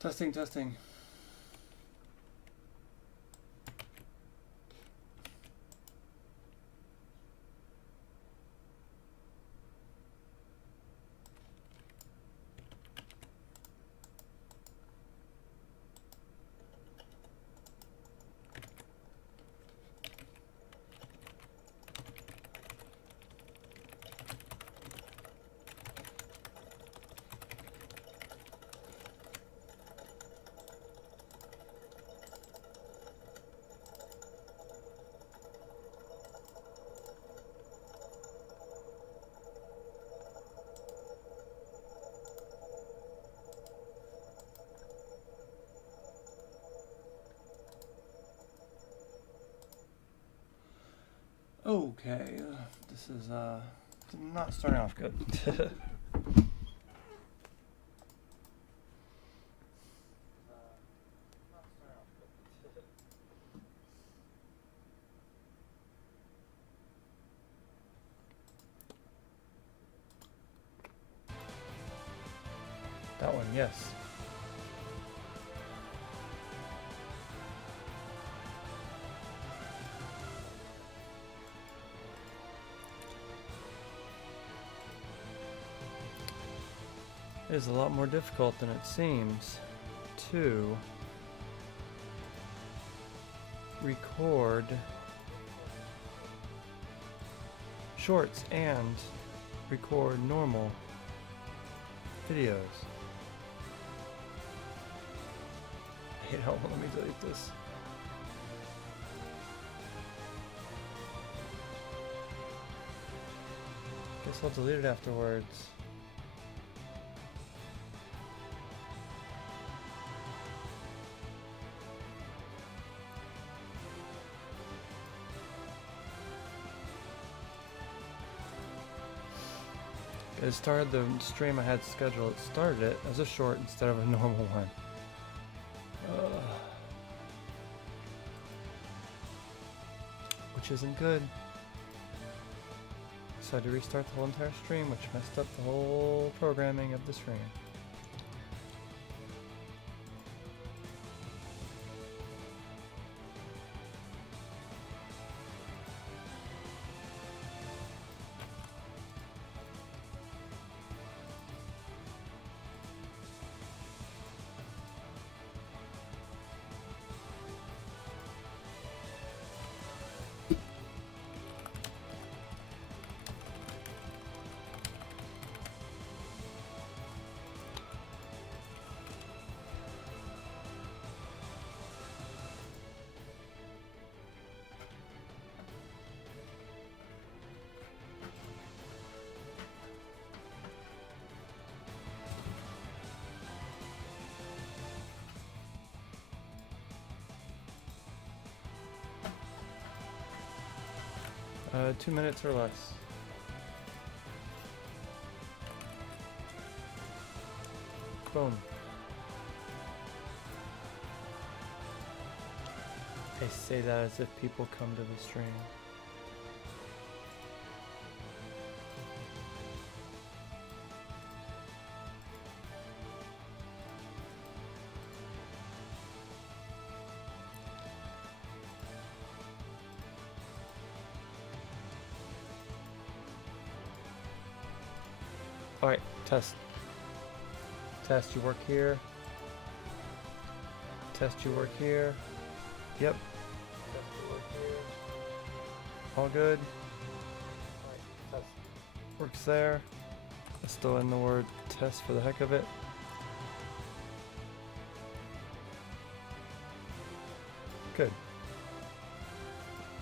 Testing, testing. Okay, this is not starting off good. That one, yes. It is a lot more difficult than it seems to record shorts and record normal videos. Hey, hold on, let me delete this. Guess I'll delete it afterwards. It started the stream I had scheduled. It started it as a short instead of a normal one. Which isn't good. So I had to restart the whole entire stream, which messed up the whole programming of the stream. Uh, 2 minutes or less. Boom. I say that as if people come to the stream. Alright, test. Test, you work here. Test, you work here. Yep. Test, you work here. All good. Alright, test. Works there. Let's throw in the word test for the heck of it. Good.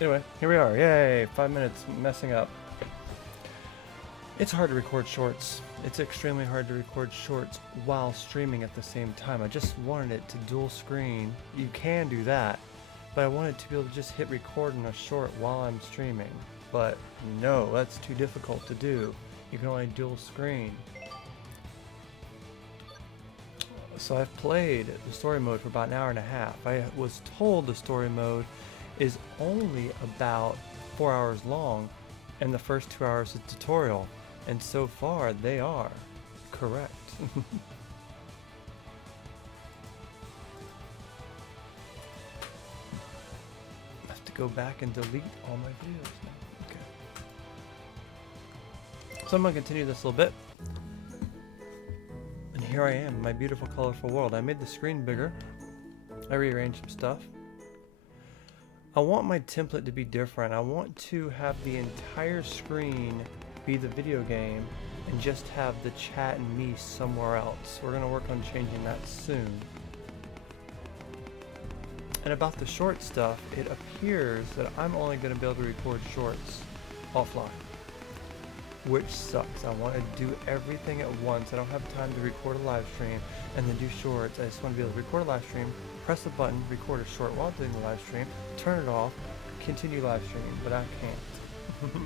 Anyway, here we are. Yay! 5 minutes messing up. It's hard to record shorts. It's extremely hard to record shorts while streaming at the same time. I just wanted it to dual screen. You can do that, but I wanted to be able to just hit record on a short while I'm streaming. But no, that's too difficult to do. You can only dual screen. So I've played the story mode for about an hour and a half. I was told the story mode is only about 4 hours long, and the first 2 hours is tutorial. And so far, they are correct. go back and delete all my videos now. Okay. So I'm gonna continue this a little bit. And here I am, my beautiful, colorful world. I made the screen bigger. I rearranged some stuff. I want my template to be different. I want to have the entire screen be the video game and just have the chat and me somewhere else. We're gonna work on changing that soon. And about the short stuff, it appears that I'm only gonna be able to record shorts offline, which sucks. I want to do everything at once. I don't have time to record a live stream and then do shorts. I just want to be able to record a live stream, press the button, record a short while doing the live stream, turn it off, continue live streaming, but I can't.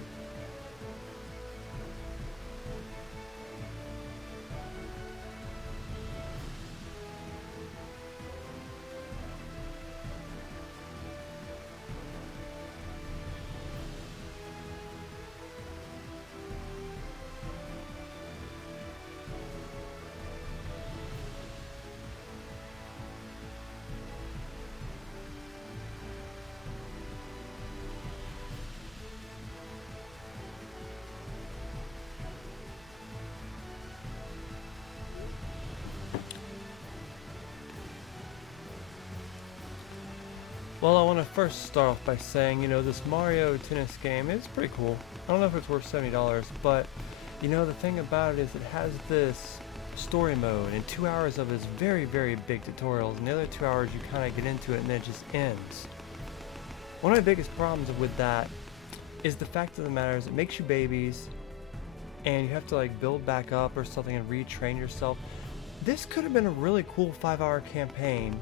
Well, I want to first start off by saying, you know, this Mario Tennis game is pretty cool. I don't know if it's worth $70, but, you know, the thing about it is it has this story mode, and 2 hours of it is very, very big tutorials, and the other 2 hours you kind of get into it and then it just ends. One of my biggest problems with that is the fact of the matter is it makes you babies, and you have to like build back up or something and retrain yourself. This could have been a really cool 5-hour campaign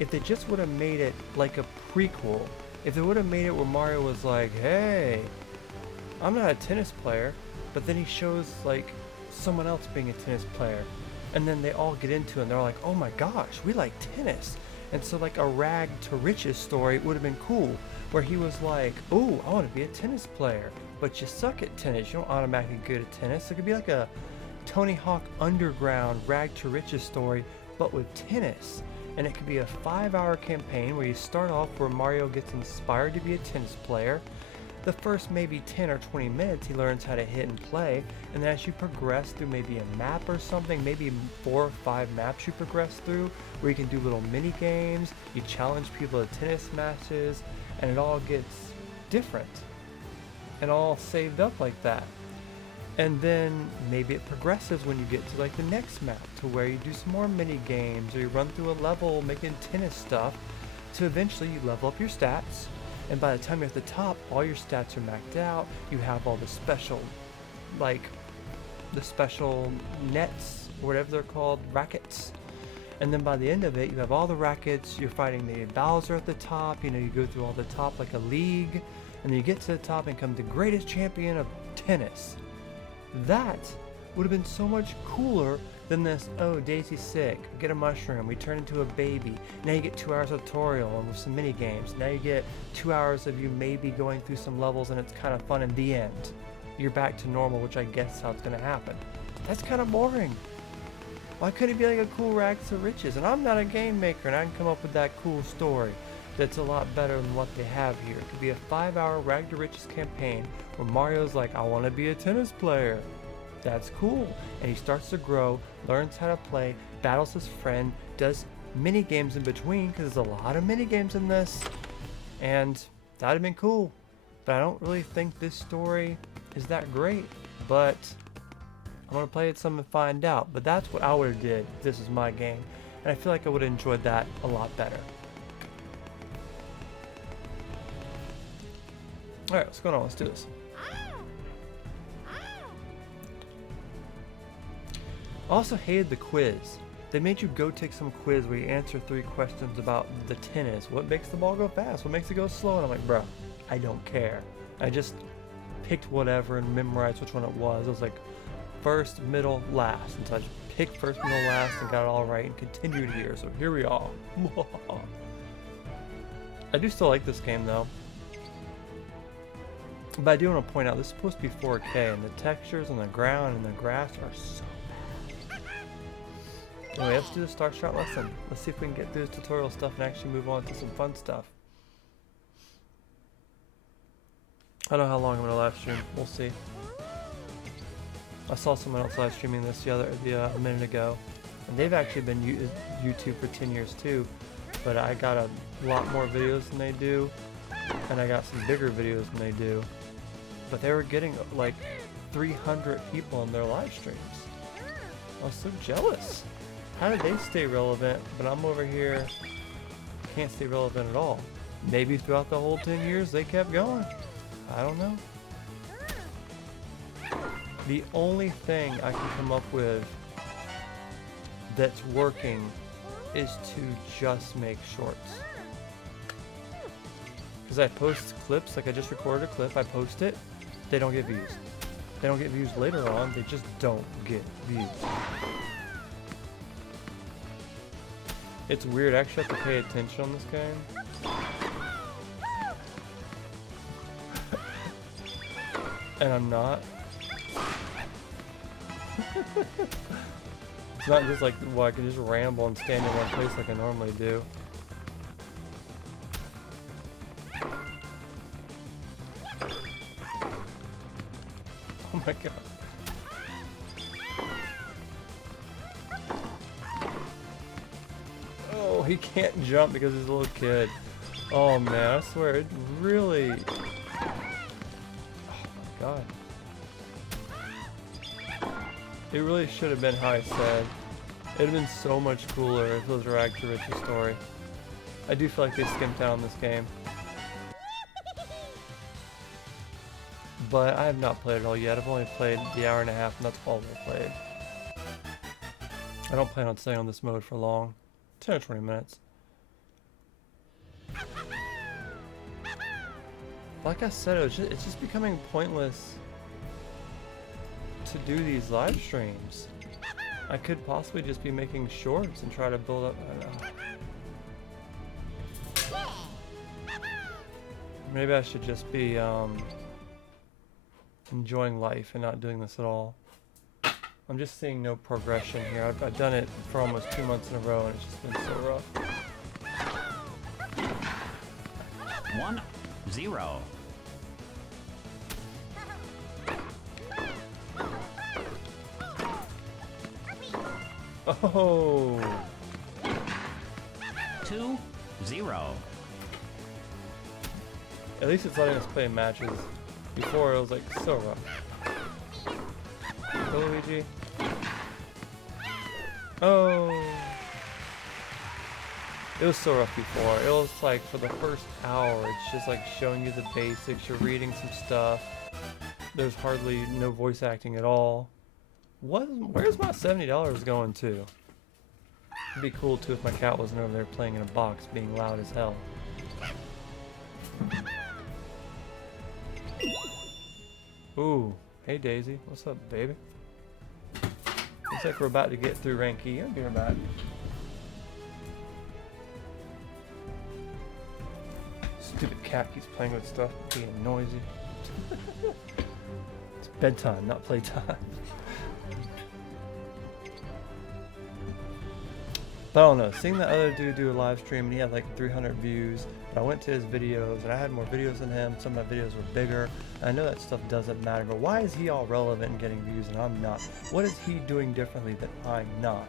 if they just would have made it like a prequel. If they would have made it where Mario was like, hey, I'm not a tennis player, but then he shows like someone else being a tennis player, and then they all get into it and they're like, oh my gosh, we like tennis. And so like a rag to riches story would have been cool, where he was like, oh, I want to be a tennis player, but you suck at tennis, you don't automatically good at tennis. It could be like a Tony Hawk Underground rag to riches story, but with tennis. And it could be a 5-hour campaign where you start off where Mario gets inspired to be a tennis player. The first maybe 10 or 20 minutes he learns how to hit and play, and then as you progress through maybe a map or something, maybe 4 or 5 maps you progress through, where you can do little mini games, you challenge people to tennis matches, and it all gets different and all saved up like that. And then maybe it progresses when you get to like the next map, to where you do some more mini games or you run through a level making tennis stuff, to eventually you level up your stats, and by the time you're at the top, all your stats are maxed out. You have all the special, like the special nets, or whatever they're called, rackets. And then by the end of it, you have all the rackets, you're fighting the Bowser at the top, you know, you go through all the top like a league, and then you get to the top and become the greatest champion of tennis. That would have been so much cooler than this, oh, Daisy's sick, get a mushroom, we turn into a baby. Now you get 2 hours of tutorial and with some mini games. Now you get 2 hours of you maybe going through some levels and it's kind of fun in the end. You're back to normal, which I guess is how it's going to happen. That's kind of boring. Why couldn't it be like a cool rags to riches? And I'm not a game maker and I can come up with that cool story that's a lot better than what they have here. It could be a 5-hour rag to riches campaign where Mario's like, I want to be a tennis player. That's cool. And he starts to grow, learns how to play, battles his friend, does mini games in between, because there's a lot of mini games in this. And that'd have been cool. But I don't really think this story is that great. But I'm going to play it some and find out. But that's what I would have did if this was my game. And I feel like I would have enjoyed that a lot better. Alright, what's going on? Let's do this. I also hated the quiz. They made you go take some quiz where you answer 3 questions about the tennis. What makes the ball go fast? What makes it go slow? And I'm like, bro, I don't care. I just picked whatever and memorized which one it was. It was like first, middle, last. And so I just picked first, middle, last and got it all right and continued here. So here we are. I do still like this game though. But I do want to point out, this is supposed to be 4K, and the textures on the ground and the grass are so bad. Anyway, let's do the Star Shot lesson. Let's see if we can get through this tutorial stuff and actually move on to some fun stuff. I don't know how long I'm gonna live stream. We'll see. I saw someone else live streaming this a minute ago, and they've actually been YouTube for 10 years too. But I got a lot more videos than they do, and I got some bigger videos than they do. But they were getting like 300 people on their live streams. I was so jealous. How did they stay relevant? But I'm over here, can't stay relevant at all. Maybe throughout the whole 10 years they kept going. I don't know. The only thing I can come up with that's working is to just make shorts. Because I post clips, like I just recorded a clip, I post it, they don't get views. They don't get views later on, they just don't get views. It's weird, I actually have to pay attention on this game. And I'm not. It's not just like, well, I can just ramble and stand in one place like I normally do. Oh my god. Oh, he can't jump because he's a little kid. Oh man, I swear, it really... Oh my god. It really should have been how I said. It would have been so much cooler if it was a Rag to Riches story. I do feel like they skimped out on this game. But I have not played it all yet. I've only played the hour and a half, and that's all I played. I don't plan on staying on this mode for long. 10 or 20 minutes. Like I said, it's just becoming pointless to do these live streams. I could possibly just be making shorts and try to build up. I don't know. Maybe I should just be enjoying life and not doing this at all. I'm just seeing no progression here. I've done it for almost 2 months in a row and it's just been so rough. 1-0. Oh. 2-0. At least it's letting us play matches. Before it was like so rough. Go Luigi. Oh. It was so rough before. It was like for the first hour, it's just like showing you the basics. You're reading some stuff. There's hardly no voice acting at all. Where's my $70 going to? It'd be cool too if my cat wasn't over there playing in a box, being loud as hell. Ooh, hey Daisy, what's up, baby? Looks like we're about to get through rank E. I'll be right back. Stupid cat keeps playing with stuff, being noisy. It's bedtime, not playtime. But I don't know, seeing the other dude do a live stream and he had like 300 views, but I went to his videos and I had more videos than him, some of my videos were bigger, and I know that stuff doesn't matter, but why is he all relevant and getting views and I'm not? What is he doing differently that I'm not?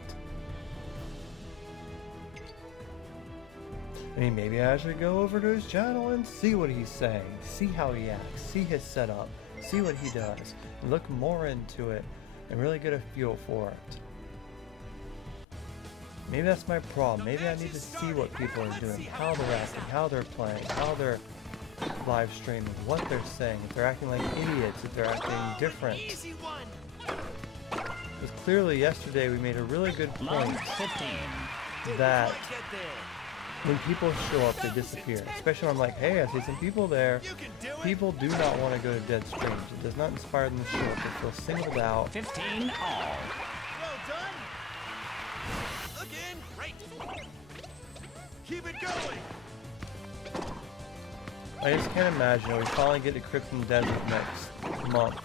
I mean, maybe I should go over to his channel and see what he's saying, see how he acts, see his setup, see what he does, look more into it, and really get a feel for it. Maybe that's my problem. Maybe I need to see what people are doing, how they're acting, how they're playing, how they're live streaming, what they're saying, if they're acting like idiots, if they're acting different. Because clearly yesterday we made a really good point that when people show up, they disappear. Especially when I'm like, hey, I see some people there. People do not want to go to dead streams. It does not inspire them to show up. They feel singled out. 15 all. Keep it going. I just can't imagine when we finally get to Crimson Desert next month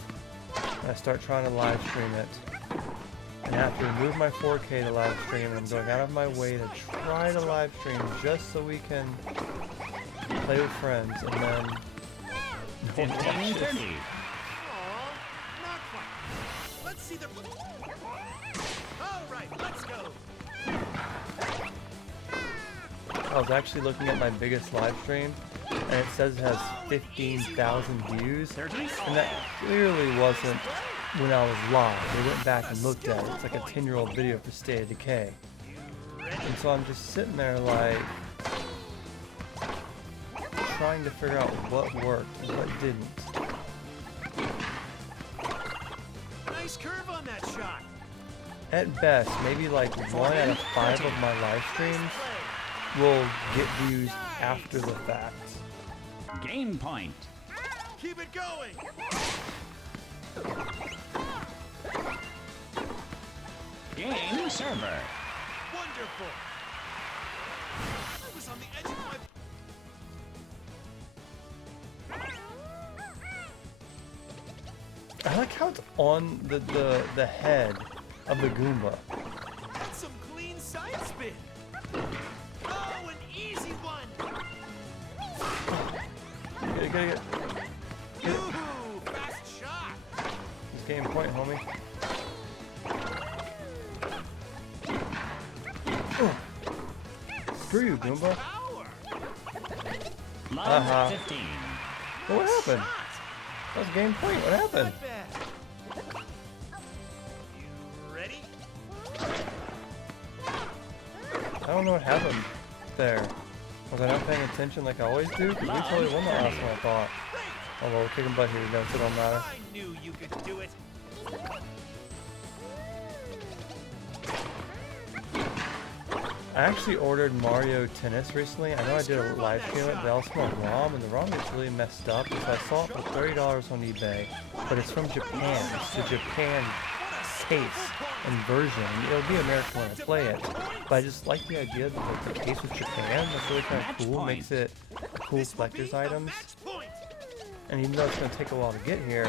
and I start trying to live stream it and I have to remove my 4K to live stream and I'm going out of my way to try to live stream just so we can play with friends, and then No one 15, watches. 30. Aw, not quite. Let's see the. All right, let's go. I was actually looking at my biggest live stream, and it says it has 15,000 views, 30. and that clearly wasn't when I was live. They went back and looked at it. It's like a 10-year-old video for State of Decay. And so I'm just sitting there like, trying to figure out what worked and what didn't. Nice curve on that shot. At best, maybe like 1 out of 5 of my live streams will get views after the fact. Game point. Keep it going. Game server. Wonderful. I was on the edge of my. I like how it's on the head of the Goomba. That's some clean side spin. Oh, an easy one. Get Ooh, fast shot. this game point, homie. Oh. Screw you, Goomba. Power. Love Uh-huh. 15. What happened? Shot. That was game point. What happened? Not bad. You ready? I don't know what happened there. Was I not paying attention like I always do? 'Cause we totally won the last one, I thought. Oh well, we're kicking butt here, so it don't matter. I knew you could do it. I actually ordered Mario Tennis recently. I know I did a live stream it, but I also on ROM, and the ROM is really messed up. So I saw it for $30 on eBay, but it's from Japan. It's the Japan case and version. It'll be American when I play it, but I just like the idea that like, the case with Japan. That's really kind of cool. Makes it a cool This will be collector's the items. match point. And even though it's going to take a while to get here,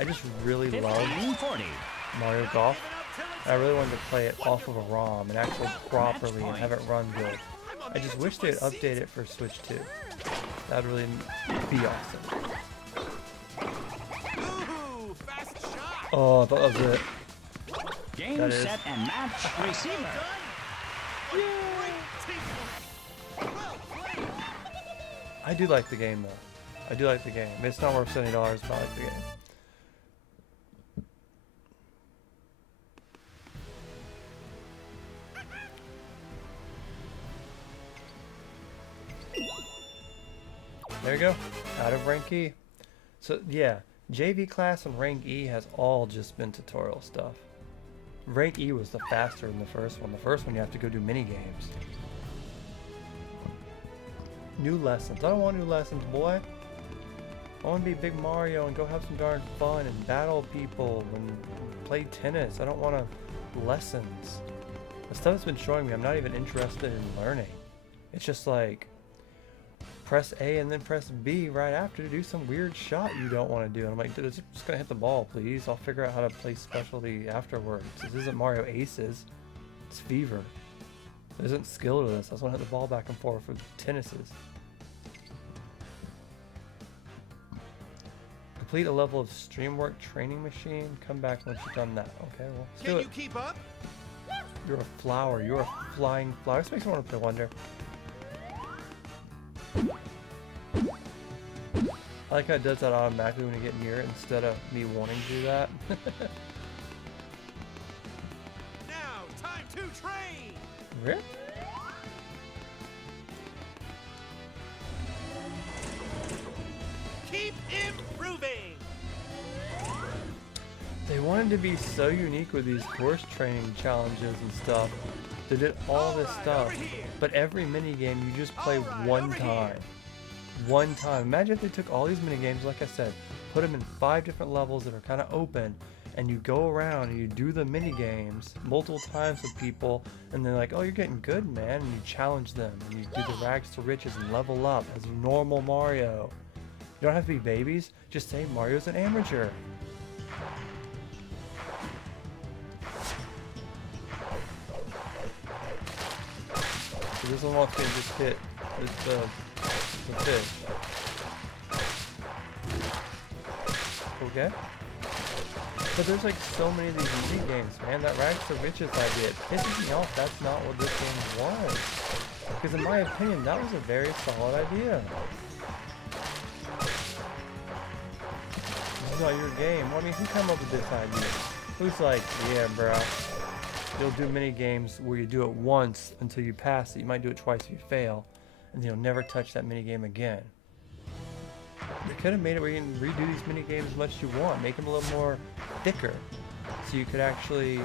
I just really love 15, 40. Mario Golf. I really wanted to play it off of a ROM and actually properly and have it run good. I just wish they'd update it for Switch 2. That'd really be awesome. Ooh, fast shot. Oh, I thought that was it. Game, That is- set, and match receiver. Done. A great teamwork. Well played. I do like the game though. I do like the game. It's not worth $70, but I like the game. There you go. Out of rank E. So yeah, JV class and rank E has all just been tutorial stuff. Rank E was the faster than the first one. The first one you have to go do mini games. New lessons. I don't want new lessons, boy. I want to be Big Mario and go have some darn fun and battle people and play tennis. I don't want lessons. The stuff that's been showing me, I'm not even interested in learning. It's just like, press A and then press B right after to do some weird shot you don't want to do. And I'm like, dude, it's just gonna hit the ball, please. I'll figure out how to play specialty afterwards. This isn't Mario Aces. It's Fever. There isn't skill to this. I just want to hit the ball back and forth with tennises. Complete a level of Streamwork training machine. Come back once you've done that. Okay, well, let's do Can it. you keep up? You're a flower. You're a flying flower. This makes me want to wonder. I like how it does that automatically when you get near it instead of me wanting to do that. Now, time to train. Really? Keep improving. They wanted to be so unique with these course training challenges and stuff. They did all this Alright, stuff, over here. but every mini game you just play Alright, one over time. here. One time. Imagine if they took all these mini games, like I said, put them in 5 different levels that are kind of open, and you go around and you do the mini games multiple times with people, and they're like, "Oh, you're getting good, man," and you challenge them, and you do the rags to riches and level up as normal Mario. You don't have to be babies. Just say Mario's an amateur. So this one wants me to just hit the fish. okay? But there's like so many of these mini games, man. That Rags to Riches idea, it pisses me off. That's not what this game was. Because in my opinion, that was a very solid idea. This is not your game. Well, I mean, who came up with this idea? Who's like, yeah, bro, you'll do mini games where you do it once until you pass it. You might do it twice if you fail, and then you'll never touch that mini game again. They could have made it where you can redo these mini games as much as you want, make them a little more thicker, so you could actually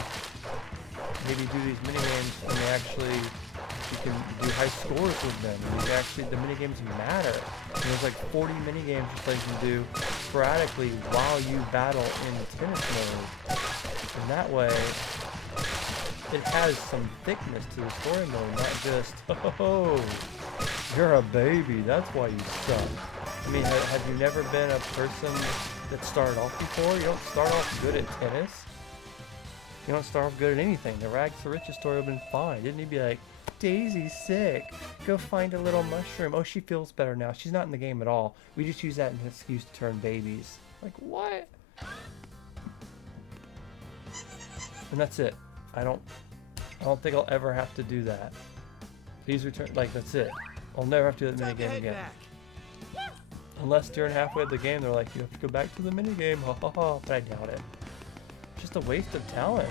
maybe do these mini games and they actually you can do high scores with them. And you can actually the mini games matter. And there's like 40 mini games that you can do sporadically while you battle in tennis mode. And that way, it has some thickness to the story mode, not just oh, you're a baby, that's why you suck. I mean, have you never been a person that started off before? You don't start off good at tennis. You don't start off good at anything. The Rags to Riches story would have been fine. Didn't he be like, Daisy's sick. Go find a little mushroom. Oh, she feels better now. She's not in the game at all. We just use that as an excuse to turn babies. Like, what? And that's it. I don't think I'll ever have to do that. Please return. Like, that's it. I'll never have to do that mini game again. Unless during halfway of the game they're like, you have to go back to the mini game, ha ha ha, but I doubt it. Just a waste of talent.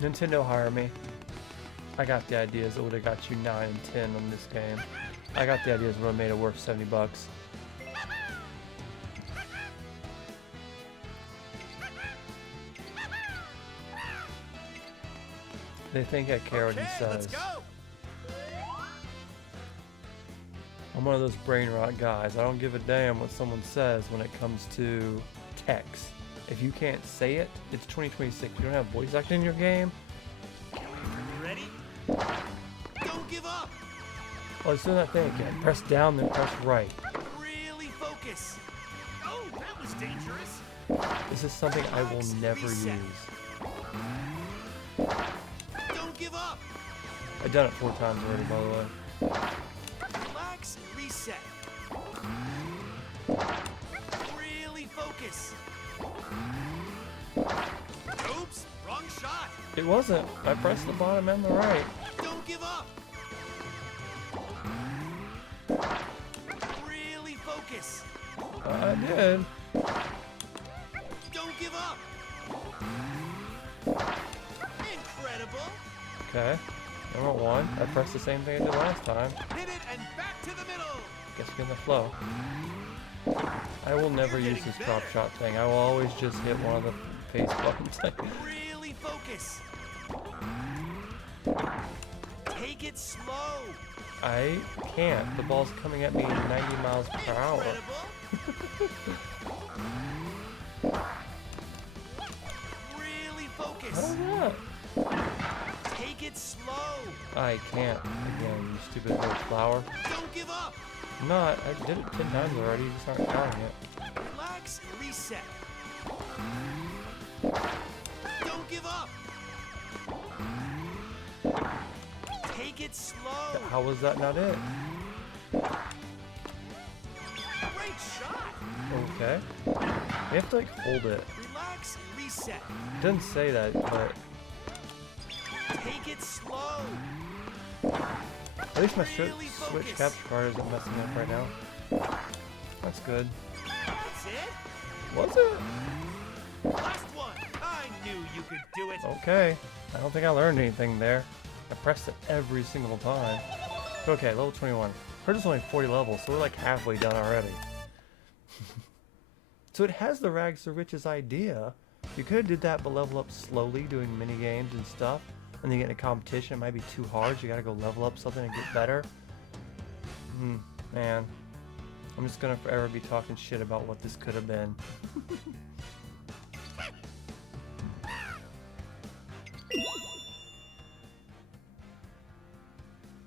Nintendo, hire me. I got the ideas that would have got you 9 and 10 on this game. I got the ideas that would have made it worth 70 bucks. They think I care what he says. Let's go. I'm one of those brain rot guys. I don't give a damn what someone says when it comes to text. If you can't say it, it's 2026. You don't have voice acting in your game. You ready? Don't give up. Oh, let's do that thing again. Press down, then press right. Really focus. Oh, that was dangerous. This is something I will never use. Don't give up. I've done it 4 times already, by the way. Relax and reset. Really focus. Oops, wrong shot. It wasn't. I pressed the bottom and the right. Don't give up. Really focus. I did. Don't give up. Incredible. Okay. Number 1. I pressed the same thing I did last time. Hit it and back to the middle. Guess we're in the flow. I will never You're use this getting drop better. shot thing. I will always just hit one of the face buttons. Really focus. Take it slow. I can't. The ball's coming at me 90 miles per hour. Incredible. Really focus. How is that? Take it slow. I can't. Again, you stupid little flower. Don't give up. I'm not. I did it 10 times already. You just aren't counting it. Relax and reset. Don't give up. Take it slow. How was that not it? Great shot. Okay. You have to like hold it. Relax and reset. It doesn't say that, but Take it slow. at least my Really Switch focus. capture card isn't messing up right now. That's good. That's it. Was it? Last one. I knew you could do it. Okay. I don't think I learned anything there. I pressed it every single time. Okay, level 21. Heard it's only 40 levels, so we're like halfway done already. So it has the Rags to Riches idea. You could have did that, but level up slowly, doing mini games and stuff. And then you get in a competition, it might be too hard. So you gotta go level up something and get better. Man. I'm just gonna forever be talking shit about what this could have been.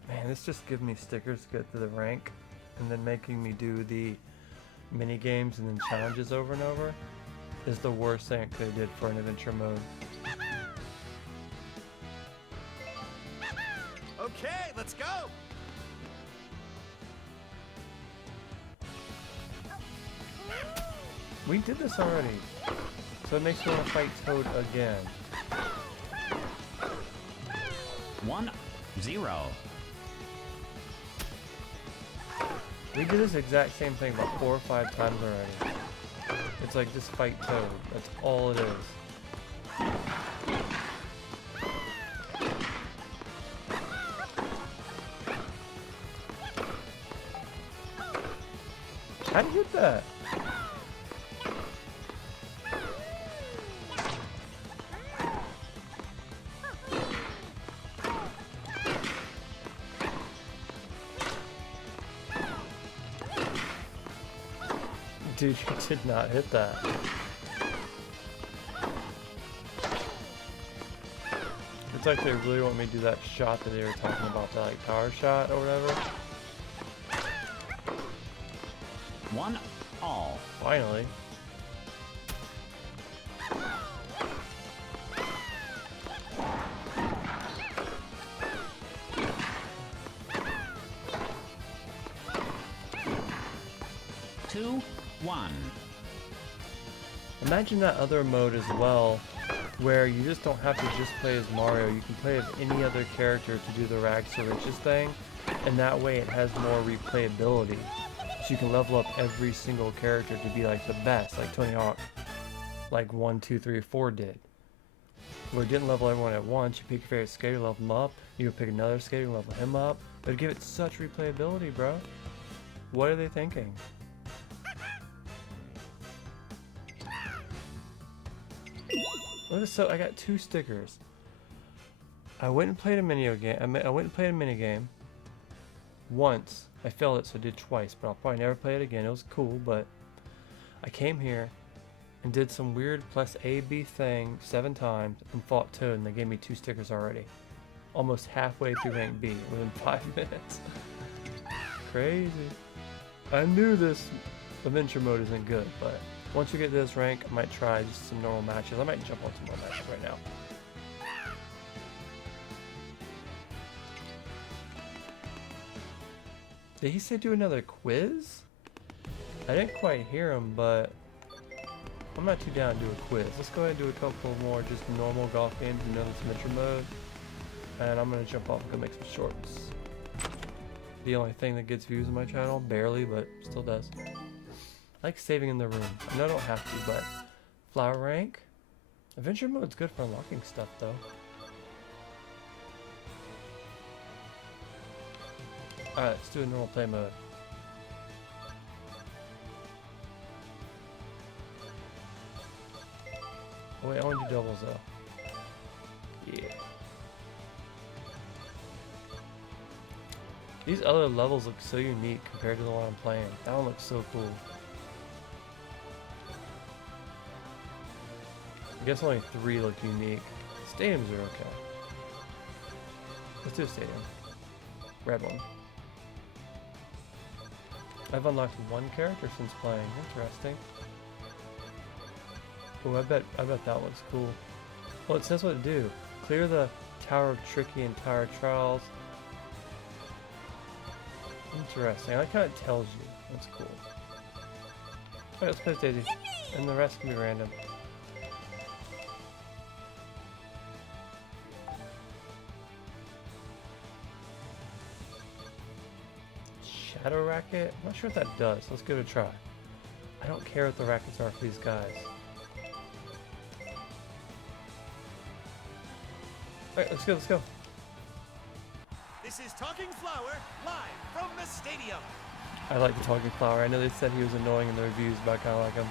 Man, this just gives me stickers to get to the rank, and then making me do the mini games and then challenges over and over is the worst thing it could have did for an adventure mode. Okay, let's go. We did this already. So it makes me want to fight Toad again. 1-0. We did this exact same thing about 4 or 5 times already. It's like just fight Toad. That's all it is. How'd you hit that? Dude, you did not hit that. It's like they really want me to do that shot that they were talking about, that like power shot or whatever. 1-all. Finally. Two, 1. Imagine that other mode as well, where you just don't have to just play as Mario, you can play as any other character to do the Rags to Riches thing, and that way it has more replayability. So you can level up every single character to be like the best, like Tony Hawk, like 1, 2, 3, 4 did. Where it didn't level everyone at once, you pick your favorite skater, level them up, you would pick another skater, level him up, but give it such replayability, bro. What are they thinking? Look, so I got 2 stickers. I went and played a mini game. I went and played a mini game. Once I failed it, so I did twice. But I'll probably never play it again. It was cool, but I came here and did some weird plus A B thing 7 times and fought Toad, and they gave me 2 stickers already. Almost halfway through rank B within 5 minutes. Crazy. I knew this adventure mode isn't good, but once you get to this rank, I might try just some normal matches. I might jump on some more matches right now. Did he say do another quiz? I didn't quite hear him, but I'm not too down to do a quiz. Let's go ahead and do a couple more just normal golf games in another adventure mode. And I'm going to jump off and go make some shorts. The only thing that gets views on my channel, barely, but still does. I like saving in the room. I know I don't have to, but flower rank? Adventure mode's good for unlocking stuff, though. Alright, let's do a normal play mode. Oh wait, I want to do doubles, though. Yeah. These other levels look so unique compared to the one I'm playing. That one looks so cool. I guess only 3 look unique. Stadiums are okay. Let's do a stadium. Red one. I've unlocked 1 character since playing. Interesting. Oh, I bet that looks cool. Well, it says what to do. Clear the Tower of Tricky and Tower of Trials. Interesting. I like how it tells you. That's cool. Alright, let's play with Daisy. And the rest can be random. Shadow Racket? I'm not sure what that does. Let's give it a try. I don't care what the rackets are for these guys. Alright, let's go, let's go. This is Talking Flower, live from the stadium. I like the Talking Flower. I know they said he was annoying in the reviews, but I kind of like him.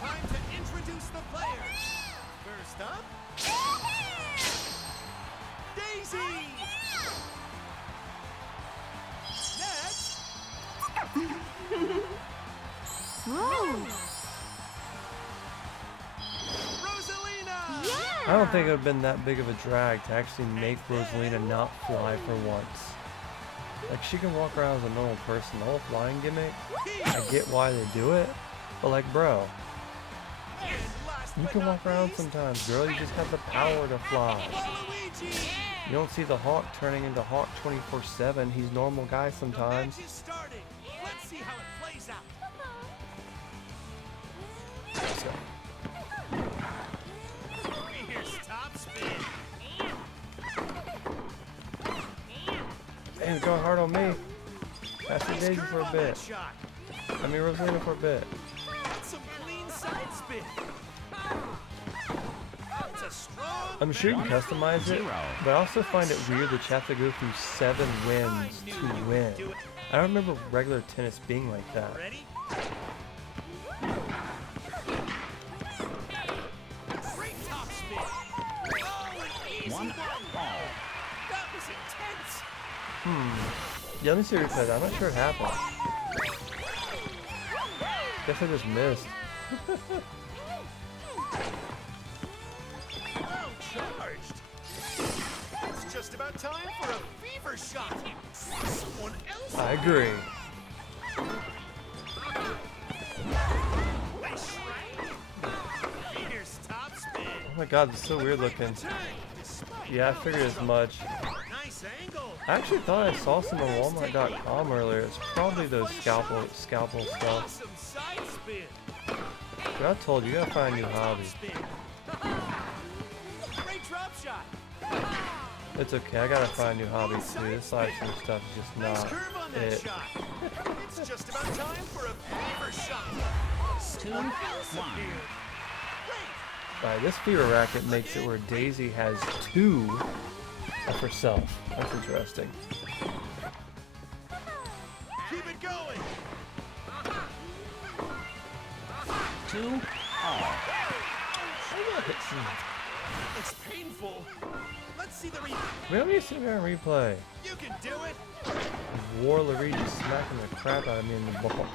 Time to introduce the players. First up, Daisy. Next, Rosalina. I don't think it would have been that big of a drag to actually make Rosalina not fly for once. Like, she can walk around as a normal person. The whole flying gimmick, I get why they do it, but like, bro. And last You can walk around sometimes, girl. You just have the power to fly. Waluigi! You don't see the Hawk turning into Hawk 24/7. He's a normal guy sometimes. Match is starting. Let's see how it plays out. Let's go. Here's top spin. Damn, going hard on me. Pass the Nice Daisy curve for a on bit. that shot. I mean, Rosalina for a bit. That's some clean side spin. It's a strong. I'm sure you can customize it, but I also find it weird that you have to go through 7 wins to win. I don't remember regular tennis being like that. Ready? Great top spin. Oh, an easy one. 1 all. That was intense. Yeah, let me see replay. I'm not sure it happened. Guess I just missed. Well charged. It's just about time for a fever shot. Someone else. I agree. Nice strike. Here's top spin. Oh my god, it's so weird looking. Yeah, I figured as much. Nice angle. I actually thought I saw some on Walmart.com earlier. It's probably those scalpel stuff. Awesome side spin. But I told you, you gotta find a new hobby. Spin. Great drop shot. It's okay, I gotta find a new hobby too. This live stream stuff is just Nice not curve on that it. shot. It's just about time for a fever shot. 2 Someone else 1. appeared. Great. Right, this fever racket makes it where Daisy has 2 of herself. That's interesting. Keep it going. 2 all. It's painful. Let's see the replay. We don't need to sit there and replay. You can do it. War Luigi smacking the crap out of me in the ball.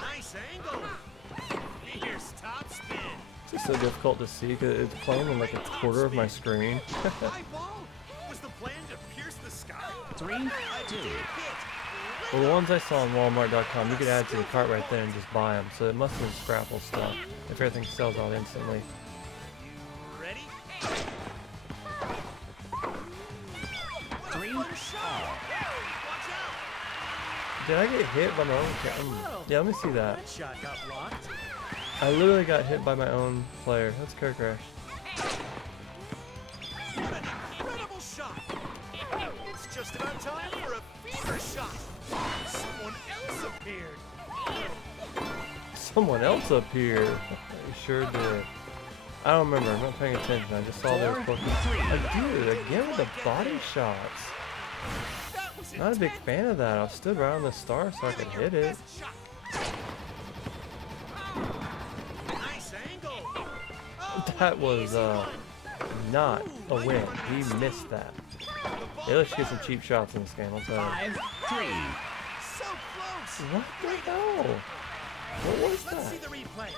Nice angle. Here's top spin. It's just so difficult to see because it's playing on like a quarter of my screen. High ball. Was the plan to pierce the sky? 3 2. Big hit. Well, the ones I saw on Walmart.com, you could add to the cart right there and just buy them. So it must have been Scrapple stuff. If everything sells out instantly. Ready? 3 One shot. all. Watch out. Did I get hit by my own Yeah, let me see that. That shot got blocked. I literally got hit by my own player. That's Car Crash. What an incredible shot. It's just about time for a fever shot. Someone else appeared. Someone else up here. They sure did. I don't remember. I'm not paying attention. I just saw they were 4 fucking. 3. Dude, again with the body shots. That was Not a big intense. fan of that. I stood right on the star so I could hit it. Best shot. Nice angle. Oh, That an was easy one. not a win. He missed that. The ball Hey, let's get some cheap shots in this game. I'll tell you. 5 3. so close. What the hell? What was Let's see that? the replay.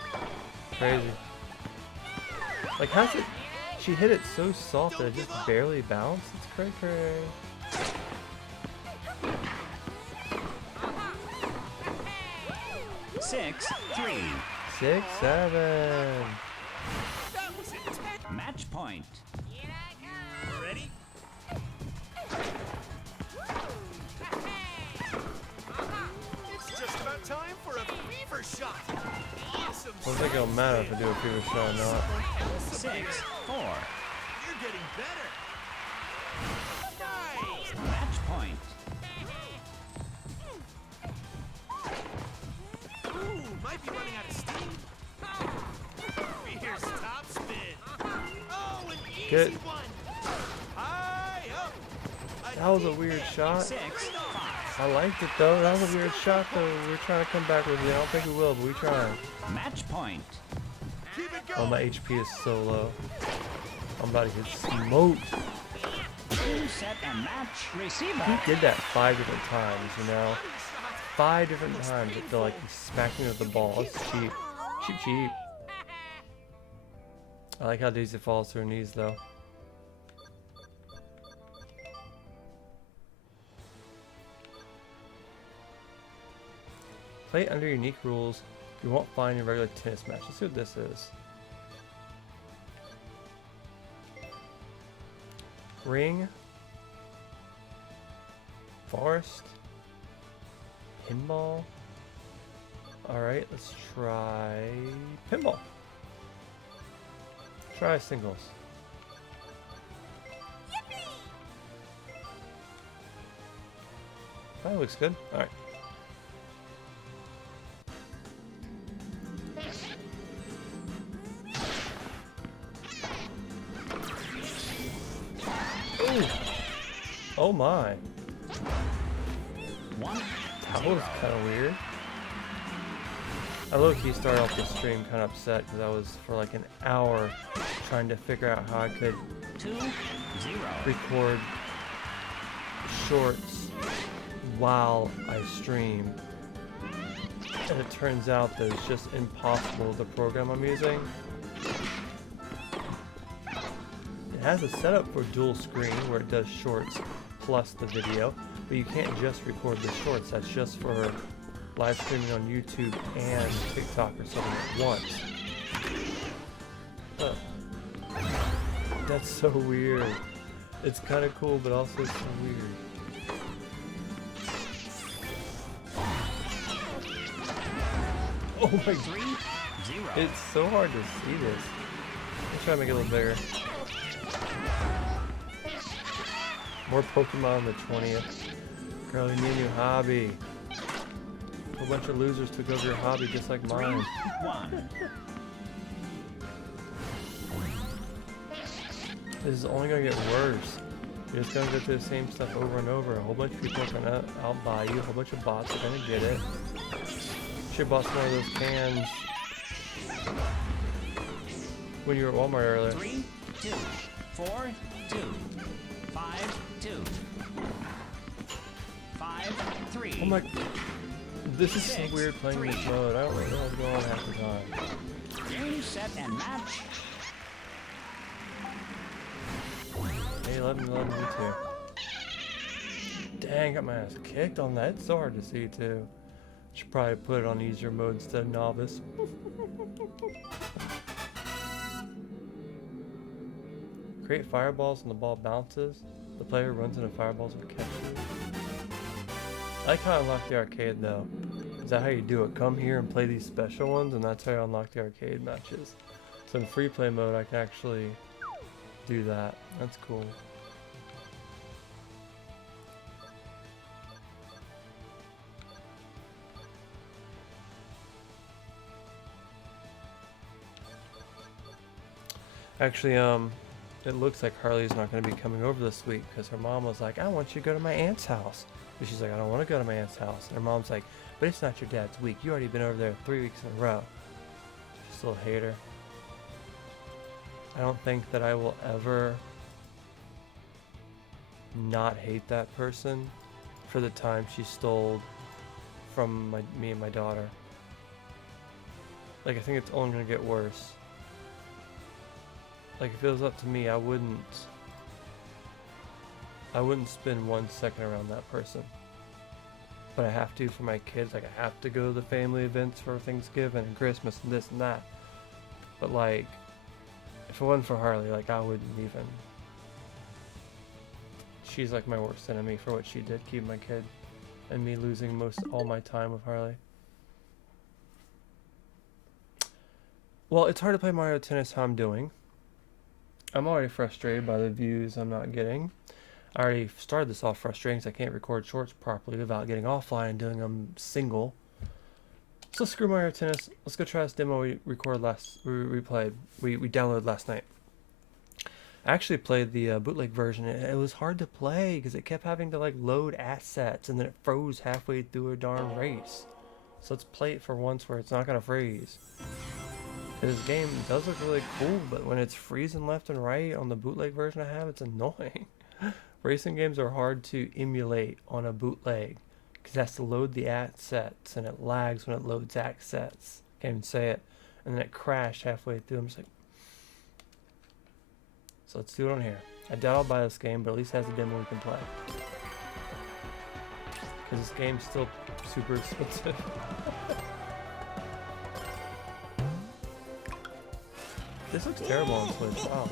Crazy. Like, how's it? She hit it so soft that it just barely bounced. It's cray cray. 6 3. 6 7. That was intense. Match point. Ready? It's just about time for a fever shot. Awesome. I don't think it'll matter if I do a fever shot or not. 6 4. You're getting better. Nice. Match point. Ooh, might be running out of steam. Here's top spin. Oh, an easy Good. one. High up. That was a weird shot. 6 5. I liked it though. That was a weird shot though. We're trying to come back with it. I don't think we will, but we trying. Match point. Keep it Oh, going. my HP is so low. I'm about to get smoked. 2 set and match. Receiver. He did that 5 different times, you know? 5 different times. I feel like he smacked me with the ball. It's cheap. Cheap. I like how Daisy falls to her knees though. Play under unique rules. You won't find in a regular tennis match. Let's see what this is. Ring. Forest. Pinball. Alright, let's try pinball. Try singles. That looks good. Alright. Ooh. Oh my. That was kind of weird. I low-key started off the stream kind of upset because I was for like an hour trying to figure out how I could 2-0. record shorts while I stream. And it turns out that it's just impossible with the program I'm using. It has a setup for dual screen where it does shorts plus the video, but you can't just record the shorts. That's just for live streaming on YouTube and TikTok or something at once. Huh. That's so weird. It's kind of cool, but also so weird. Oh my god. 3-0. It's so hard to see this. Let's try to make it a little bigger. More Pokemon on the 20th. Girl, you need a new hobby. A whole bunch of losers took over your hobby just like mine. 3-1. This is only gonna get worse. You're just gonna go through the same stuff over and over. A whole bunch of people are gonna outbuy you. A whole bunch of bots are gonna get it. Should bought some of those cans when you were at Walmart earlier. 3-2. 4-2. 5-2. 5-3. Oh my! This is so 6, weird playing this 3. mode. I don't really know what's going on half the time. Game, set, and match. Hey, 11, me too. Dang, got my ass kicked on that. It's so hard to see too. Should probably put it on easier mode instead of novice. Create fireballs and the ball bounces. The player runs into fireballs or catches. I like how I unlock the arcade though. Is that how you do it? Come here and play these special ones, and that's how you unlock the arcade matches. So in free play mode, I can actually do that. That's cool. Actually, it looks like Harley's not going to be coming over this week because her mom was like, I want you to go to my aunt's house. But she's like, I don't want to go to my aunt's house. And her mom's like, but it's not your dad's week. You already been over there 3 weeks in a row. Just a little hater. I don't think that I will ever not hate that person for the time she stole from me and my daughter. Like, I think it's only going to get worse. Like, if it was up to me, I wouldn't spend 1 second around that person. But I have to for my kids. Like, I have to go to the family events for Thanksgiving and Christmas and this and that. But like, if it wasn't for Harley, like, I wouldn't even. She's like my worst enemy for what she did, keep my kid, and me losing all my time with Harley. Well, it's hard to play Mario Tennis how I'm doing. I'm already frustrated by the views I'm not getting. I already started this off frustrating because I can't record shorts properly without getting offline and doing them single. So screw Mario Tennis. Let's go try this demo we replayed. We downloaded last night. I actually played the bootleg version. It was hard to play because it kept having to like load assets and then it froze halfway through a darn race. So let's play it for once where it's not gonna freeze. This game does look really cool, but when it's freezing left and right on the bootleg version I have, it's annoying. Racing games are hard to emulate on a bootleg because it has to load the assets and it lags when it loads assets. Can't even say it. And then it crashed halfway through. I'm just like, so let's do it on here. I doubt I'll buy this game, but at least it has a demo we can play. Because this game's still super expensive. This looks terrible on Switch. Wow.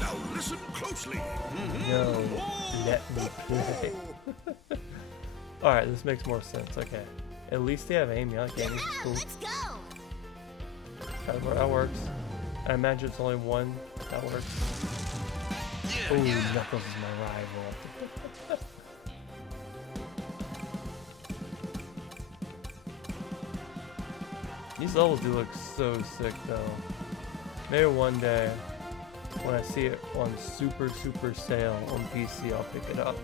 Now listen closely. No, let me play. Alright, this makes more sense. Okay. At least they have Amy. I like Amy. She's cool. Let's go. That works. I imagine it's only one. That works. Yeah, Ooh, yeah. Knuckles is my rival. These levels do look so sick though. Maybe one day when I see it on super sale on PC, I'll pick it up.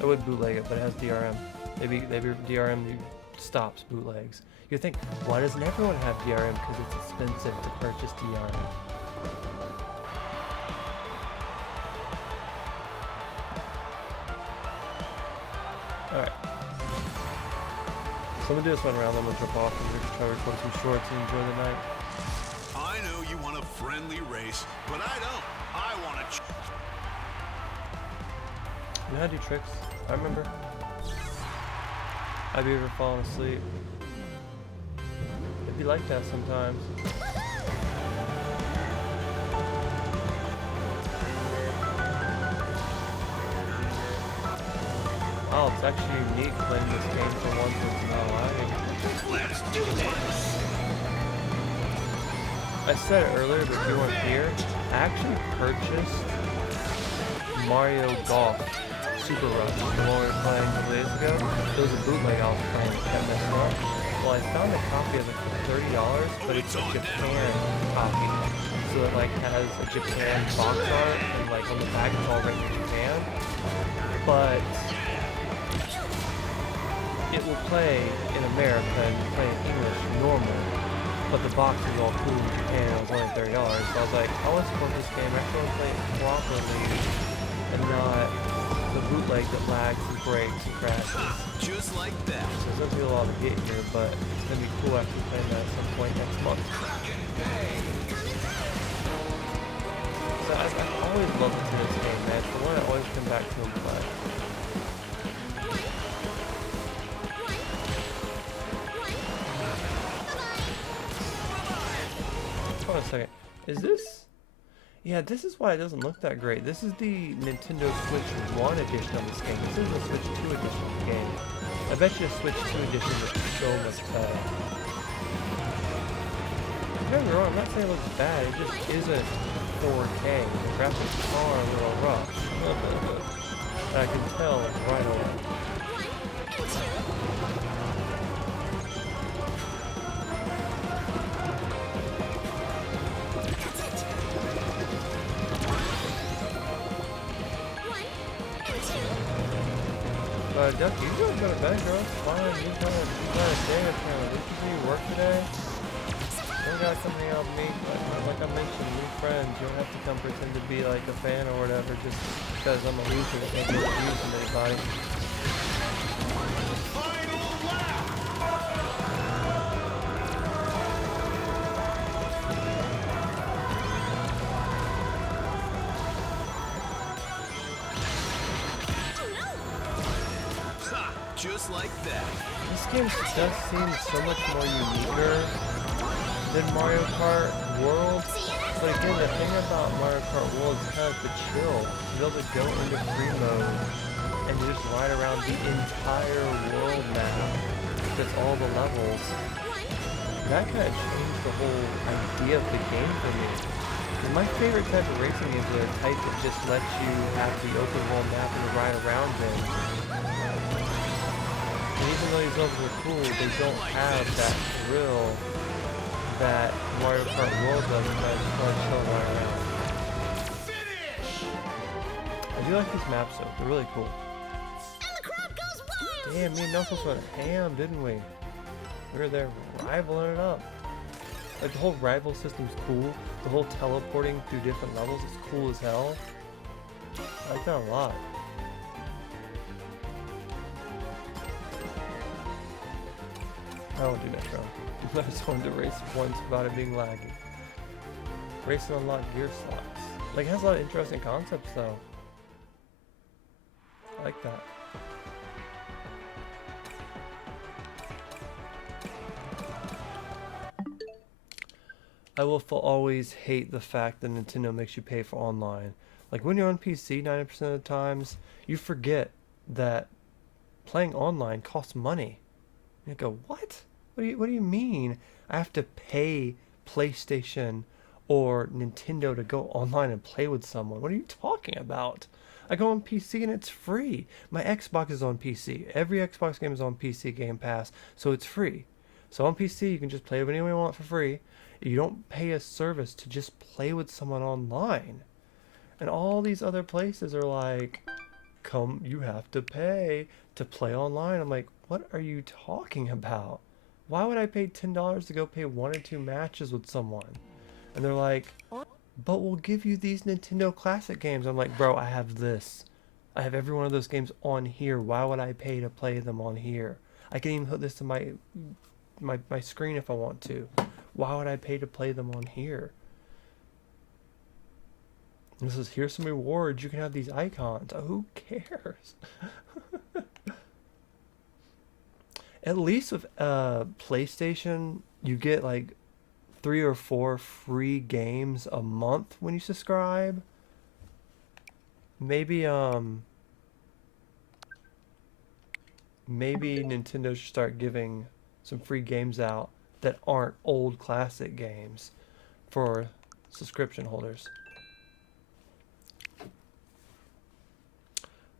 I would bootleg it, but it has DRM. Maybe DRM stops bootlegs. You think, why doesn't everyone have DRM? Because it's expensive to purchase DRM. Alright. So I'm gonna do this one round, then we'll jump off and we can try to record some shorts and enjoy the night. I know you want a friendly race, but I don't. I want to. You know how to do tricks? I remember. Have you ever fallen asleep? It'd be like that sometimes. Oh, it's actually unique playing this game for once with no lagging. Let's do this. I said it earlier, but if you weren't here, I actually purchased Mario Golf Super Rush, the one we were playing 2 days ago. It was a bootleg I was playing, it kept messing up. Well, I found a copy of it for $30, but it's a Japan copy. So it like has a Japan box art, and like on the back it's all written in Japan. But it will play in America and play in English normal, but the box is all cool in Japan. It was only $30, so I was like, I want to support this game. I actually want to play it properly and not the bootleg that lags and breaks and crashes. Just like that. So there's gonna be a lot to get here, but it's gonna be cool after playing that at some point next month. So I've always loved this game, man. It's the one I always come back to and play. Hold on a second. Is this? Yeah, this is why it doesn't look that great. This is the Nintendo Switch 1 edition of this game. This is the Switch 2 edition of the game. I bet you the Switch 2 edition looks so much better. Don't get me wrong, I'm not saying it looks bad, it just isn't 4K. The graphics are a little rough. I can tell right away. Duck, you gotta go to bed, girl. It's fine. You got a day or two. Did you work today? You don't gotta come hang out with me. Like I mentioned, new friends. You don't have to come pretend to be like a fan or whatever just because I'm a loser that can't get views from anybody. Final lap. Just like that. This game does seem so much more uniquer than Mario Kart World. But again, the thing about Mario Kart World is kind of the chill. To be able to go into free mode and just ride around the entire world map. That's all the levels. That kind of changed the whole idea of the game for me. And my favorite type of racing is the type that just lets you have the open world map and ride around in. And even though these levels are cool, they don't have that thrill that Mario Kart World does because it's fun chilling right around. I do like these maps though, they're really cool. And the crowd goes wild. Damn, me and Knuckles went ham, didn't we? We were there rivaling it up. Like the whole rival system's cool. The whole teleporting through different levels is cool as hell. I like that a lot. I won't do that, round. I just wanted to race once without it being laggy. Racing on locked gear slots. Like, it has a lot of interesting concepts, though. I like that. I will always hate the fact that Nintendo makes you pay for online. Like when you're on PC, 90% of the times, you forget that playing online costs money. You go, what? What do you mean? I have to pay PlayStation or Nintendo to go online and play with someone? What are you talking about? I go on PC and it's free. My Xbox is on PC. Every Xbox game is on PC Game Pass, so it's free. So on PC, you can just play with anyone you want for free. You don't pay a service to just play with someone online. And all these other places are like, come, you have to pay to play online. I'm like, what are you talking about? Why would I pay $10 to go play 1 or 2 matches with someone? And they're like, but we'll give you these Nintendo Classic games. I'm like, bro, I have this. I have every one of those games on here. Why would I pay to play them on here? I can even put this to my screen if I want to. Why would I pay to play them on here? This is, here's some rewards. You can have these icons. Oh, who cares? At least with PlayStation, you get like 3 or 4 free games a month when you subscribe. Maybe maybe Nintendo should start giving some free games out that aren't old classic games for subscription holders.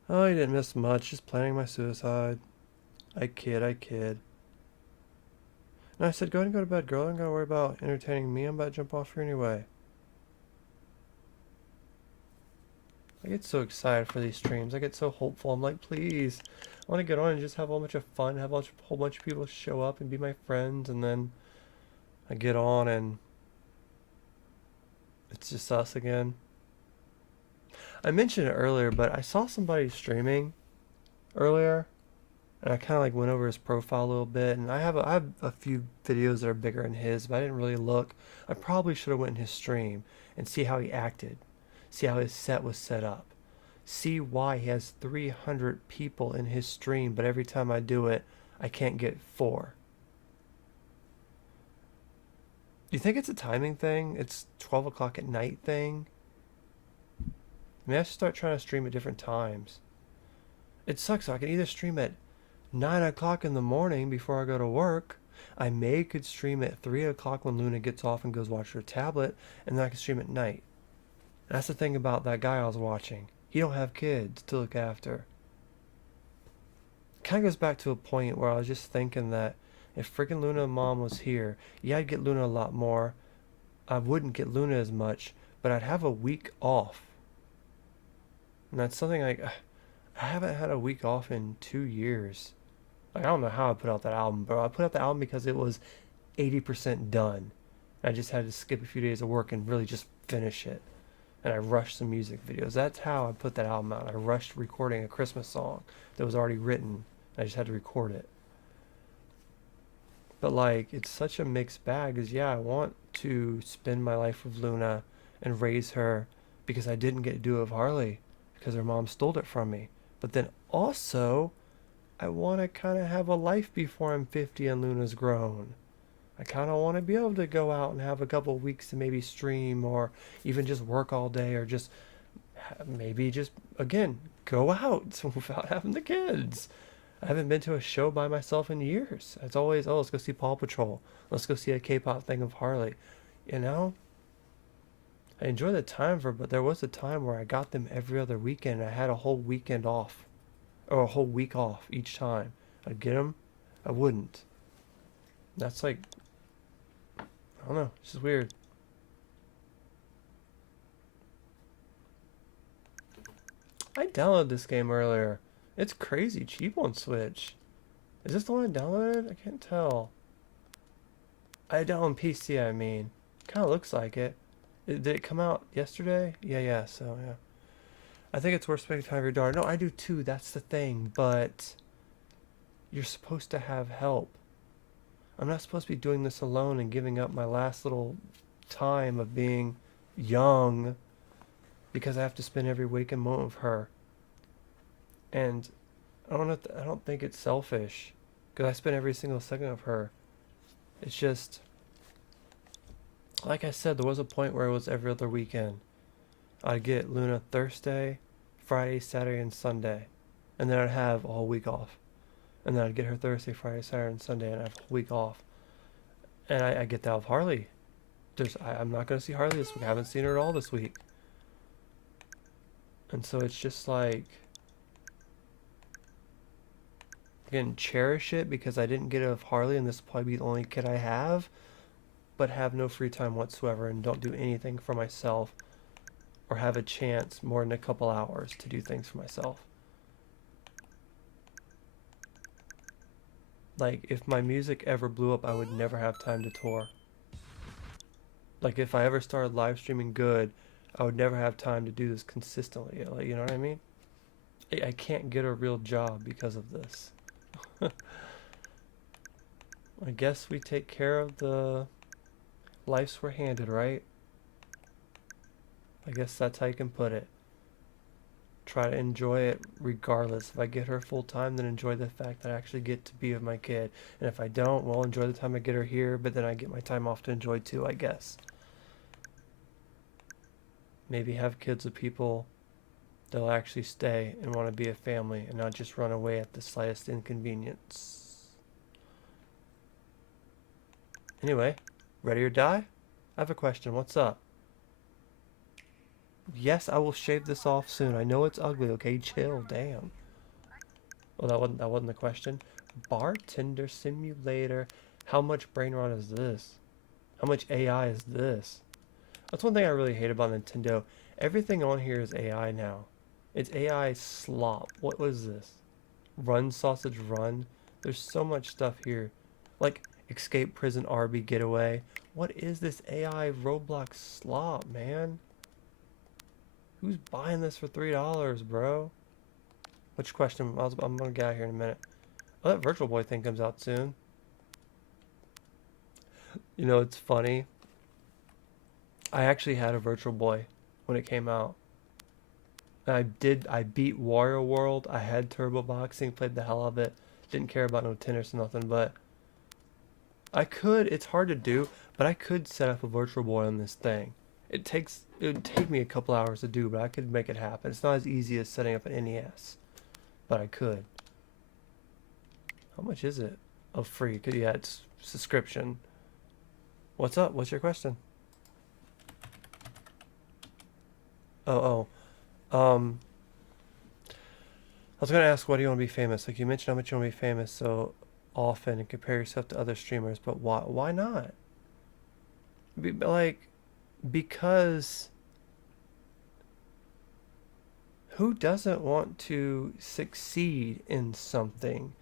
Oh, you didn't miss much. Just planning my suicide. I kid. No, I said, go ahead and go to bed, girl. I'm gonna worry about entertaining me. I'm about to jump off here anyway. I get so excited for these streams. I get so hopeful. I'm like, please, I want to get on and just have a whole bunch of fun, have a whole bunch of people show up and be my friends, and then I get on and it's just us again. I mentioned it earlier, but I saw somebody streaming earlier, and I kind of like went over his profile a little bit, and I have a few videos that are bigger than his, but I didn't really look. I probably should have went in his stream and see how he acted, see how his set was set up, see why he has 300 people in his stream, but every time I do it, I can't get 4. Do you think it's a timing thing? It's 12 o'clock at night thing? Maybe I should start trying to stream at different times. It sucks. So I can either stream at 9 o'clock in the morning before I go to work. I could stream at 3 o'clock when Luna gets off and goes watch her tablet, and then I can stream at night. And that's the thing about that guy I was watching. He don't have kids to look after. Kind of goes back to a point where I was just thinking that if freaking Luna mom was here, yeah, I'd get Luna a lot more. I wouldn't get Luna as much, but I'd have a week off. And that's something like, I haven't had a week off in 2 years. Like, I don't know how I put out that album, bro. I put out the album because it was 80% done. I just had to skip a few days of work and really just finish it. And I rushed some music videos. That's how I put that album out. I rushed recording a Christmas song that was already written. I just had to record it. But like, it's such a mixed bag, because yeah, I want to spend my life with Luna and raise her, because I didn't get to do it with Harley because her mom stole it from me. But then also, I want to kind of have a life before I'm 50 and Luna's grown. I kind of want to be able to go out and have a couple weeks to maybe stream, or even just work all day, or just maybe just, again, go out without having the kids. I haven't been to a show by myself in years. It's always, oh, let's go see Paw Patrol. Let's go see a K-pop thing of Harley. You know? I enjoy the time but there was a time where I got them every other weekend. I had a whole weekend off, or a whole week off each time. I'd get them, I wouldn't. That's like, I don't know, it's just weird. I downloaded this game earlier. It's crazy cheap on Switch. Is this the one I downloaded? I can't tell. I downloaded on PC, I mean. Kind of looks like it. Did it come out yesterday? Yeah, so yeah. I think it's worth spending time with your daughter. No, I do too, that's the thing, but you're supposed to have help. I'm not supposed to be doing this alone and giving up my last little time of being young because I have to spend every waking moment with her. And I don't think it's selfish, because I spend every single second of her. It's just, like I said, there was a point where it was every other weekend. I'd get Luna Thursday, Friday, Saturday, and Sunday. And then I'd have a whole week off. And then I'd get her Thursday, Friday, Saturday, and Sunday, and I have a whole week off. And I get that with Harley. I'm not going to see Harley this week. I haven't seen her at all this week. And so it's just like, again, cherish it because I didn't get it with Harley, and this will probably be the only kid I have, but have no free time whatsoever and don't do anything for myself or have a chance more than a couple hours to do things for myself. Like, if my music ever blew up, I would never have time to tour. Like, if I ever started live streaming good, I would never have time to do this consistently. Like, you know what I mean? I can't get a real job because of this. I guess we take care of the lives we're handed, right? I guess that's how you can put it. Try to enjoy it regardless. If I get her full time, then enjoy the fact that I actually get to be with my kid. And if I don't, well, enjoy the time I get her here, but then I get my time off to enjoy too, I guess. Maybe have kids with people that'll actually stay and want to be a family and not just run away at the slightest inconvenience. Anyway, ready or die? I have a question. What's up? Yes, I will shave this off soon. I know it's ugly, okay? Chill, damn. Well, that wasn't the question. Bartender Simulator. How much brain rot is this? How much AI is this? That's one thing I really hate about Nintendo. Everything on here is AI now. It's AI slop. What was this? Run Sausage Run? There's so much stuff here. Like Escape Prison RB Getaway. What is this AI Roblox slop, man? Who's buying this for $3, bro? Which question? I'm gonna get out of here in a minute. Oh, that Virtual Boy thing comes out soon. You know, it's funny. I actually had a Virtual Boy when it came out. I beat Wario World. I had Turbo Boxing, played the hell out of it. Didn't care about no tennis or nothing, but it's hard to do, but I could set up a Virtual Boy on this thing. It would take me a couple hours to do, but I could make it happen. It's not as easy as setting up an NES, but I could. How much is it? Oh, free. Yeah, it's subscription. What's up? What's your question? I was gonna ask, why do you want to be famous? Like, you mentioned how much you want to be famous so often and compare yourself to other streamers, but why not? Because who doesn't want to succeed in something?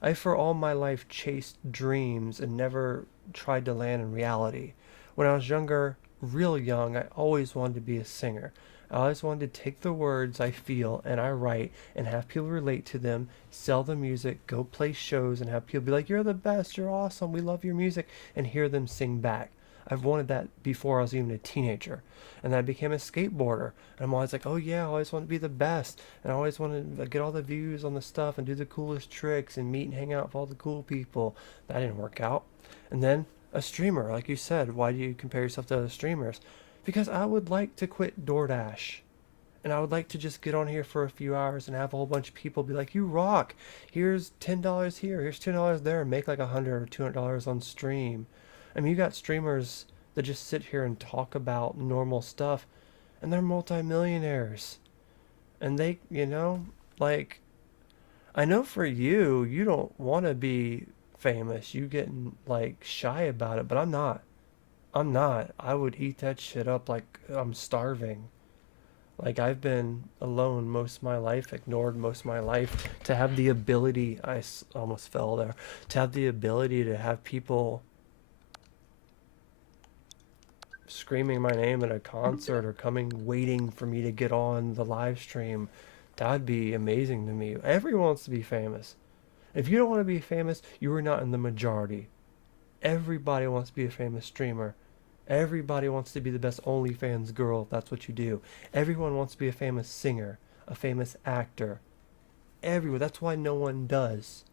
I, for all my life, chased dreams and never tried to land in reality. When I was younger, real young, I always wanted to be a singer. I always wanted to take the words I feel and I write and have people relate to them, sell the music, go play shows and have people be like, "You're the best, you're awesome, we love your music," and hear them sing back. I've wanted that before I was even a teenager. And then I became a skateboarder. And I'm always like, oh yeah, I always want to be the best. And I always want to get all the views on the stuff and do the coolest tricks and meet and hang out with all the cool people. That didn't work out. And then a streamer, like you said, why do you compare yourself to other streamers? Because I would like to quit DoorDash. And I would like to just get on here for a few hours and have a whole bunch of people be like, "You rock. Here's $10 here. Here's $10 there." And make like $100 or $200 on stream. I mean, you got streamers that just sit here and talk about normal stuff, and they're multimillionaires. And they, you know, like, I know for you, you don't want to be famous. You getting, like, shy about it, but I'm not. I'm not. I would eat that shit up like I'm starving. Like, I've been alone most of my life, ignored most of my life, to have the ability, almost fell there, to have the ability to have people screaming my name at a concert or waiting for me to get on the live stream. That'd be amazing to me. Everyone wants to be famous. If you don't want to be famous, you are not in the majority. Everybody wants to be a famous streamer. Everybody wants to be the best OnlyFans girl if that's what you do. Everyone wants to be a famous singer, a famous actor. Everyone. That's why no one does.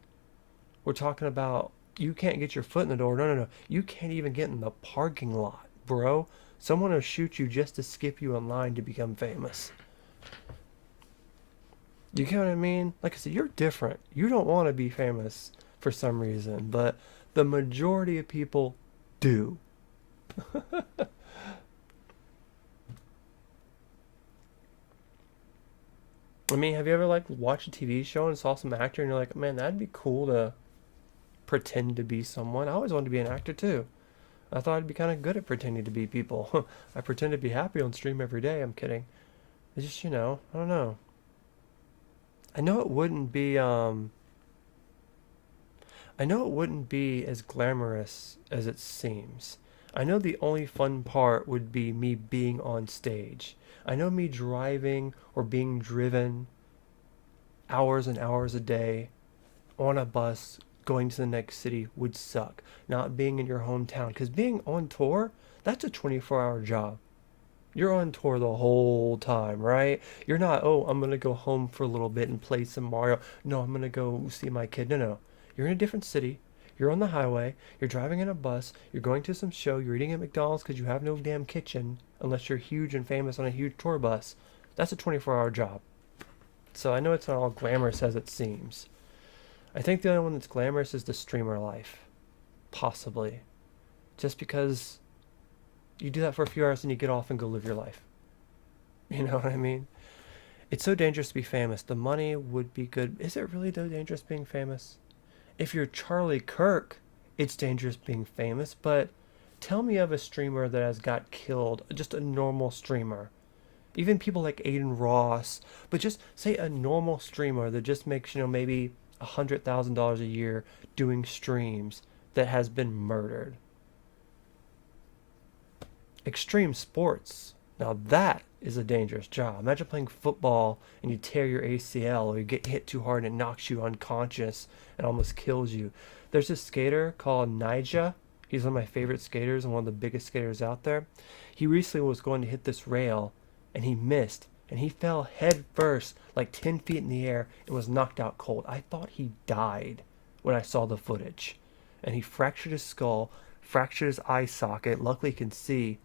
We're talking about, you can't get your foot in the door. No. You can't even get in the parking lot. bro. Someone will shoot you just to skip you in line to become famous. You get what I mean? Like I said, you're different. You don't want to be famous for some reason, but the majority of people do. I mean, have you ever like watched a TV show and saw some actor and you're like, man, that'd be cool to pretend to be someone. I always wanted to be an actor too. I thought I'd be kind of good at pretending to be people. I pretend to be happy on stream every day. I'm kidding. It's just, I don't know. I know it wouldn't be as glamorous as it seems. I know the only fun part would be me being on stage. I know me driving or being driven hours and hours a day on a bus going to the next city would suck. Not being in your hometown, because being on tour, that's a 24-hour job. You're on tour the whole time, right? You're not, oh, I'm going to go home for a little bit and play some Mario. No, I'm going to go see my kid. No. You're in a different city. You're on the highway. You're driving in a bus. You're going to some show. You're eating at McDonald's because you have no damn kitchen unless you're huge and famous on a huge tour bus. That's a 24-hour job. So I know it's not all glamorous as it seems. I think the only one that's glamorous is the streamer life. Possibly. Just because you do that for a few hours and you get off and go live your life. You know what I mean? It's so dangerous to be famous. The money would be good. Is it really so dangerous being famous? If you're Charlie Kirk, it's dangerous being famous, but tell me of a streamer that has got killed, just a normal streamer. Even people like Aiden Ross, but just say a normal streamer that just makes, maybe $100,000 a year doing streams that has been murdered. Extreme sports. Now that is a dangerous job. Imagine playing football and you tear your ACL or you get hit too hard and it knocks you unconscious and almost kills you. There's this skater called Nyjah. He's one of my favorite skaters and one of the biggest skaters out there. He recently was going to hit this rail and he missed and he fell head first like 10 feet in the air and was knocked out cold. I thought he died when I saw the footage. And he fractured his skull, fractured his eye socket. Luckily he can see.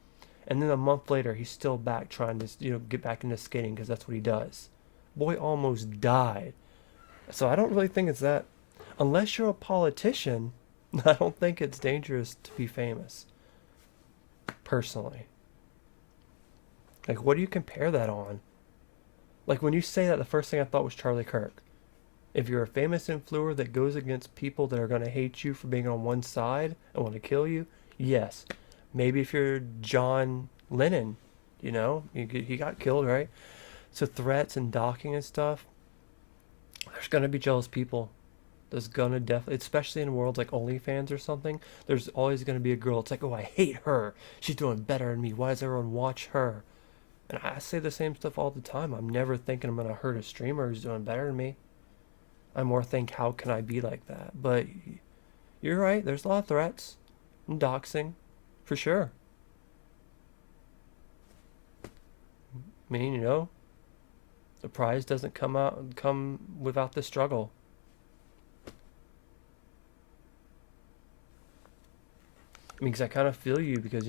And then a month later, he's still back trying to, get back into skating because that's what he does. Boy almost died. So I don't really think it's that. Unless you're a politician, I don't think it's dangerous to be famous. Personally. Like, what do you compare that on? Like, when you say that, the first thing I thought was Charlie Kirk. If you're a famous influencer that goes against people that are going to hate you for being on one side and want to kill you, yes. Maybe if you're John Lennon, he got killed, right? So threats and docking and stuff, there's going to be jealous people. There's going to definitely, especially in worlds like OnlyFans or something, there's always going to be a girl. It's like, oh, I hate her. She's doing better than me. Why does everyone watch her? And I say the same stuff all the time. I'm never thinking I'm going to hurt a streamer who's doing better than me. I more think, how can I be like that? But you're right. There's a lot of threats and doxing. For sure. I mean, the prize doesn't come without the struggle. I mean, because I kind of feel you because,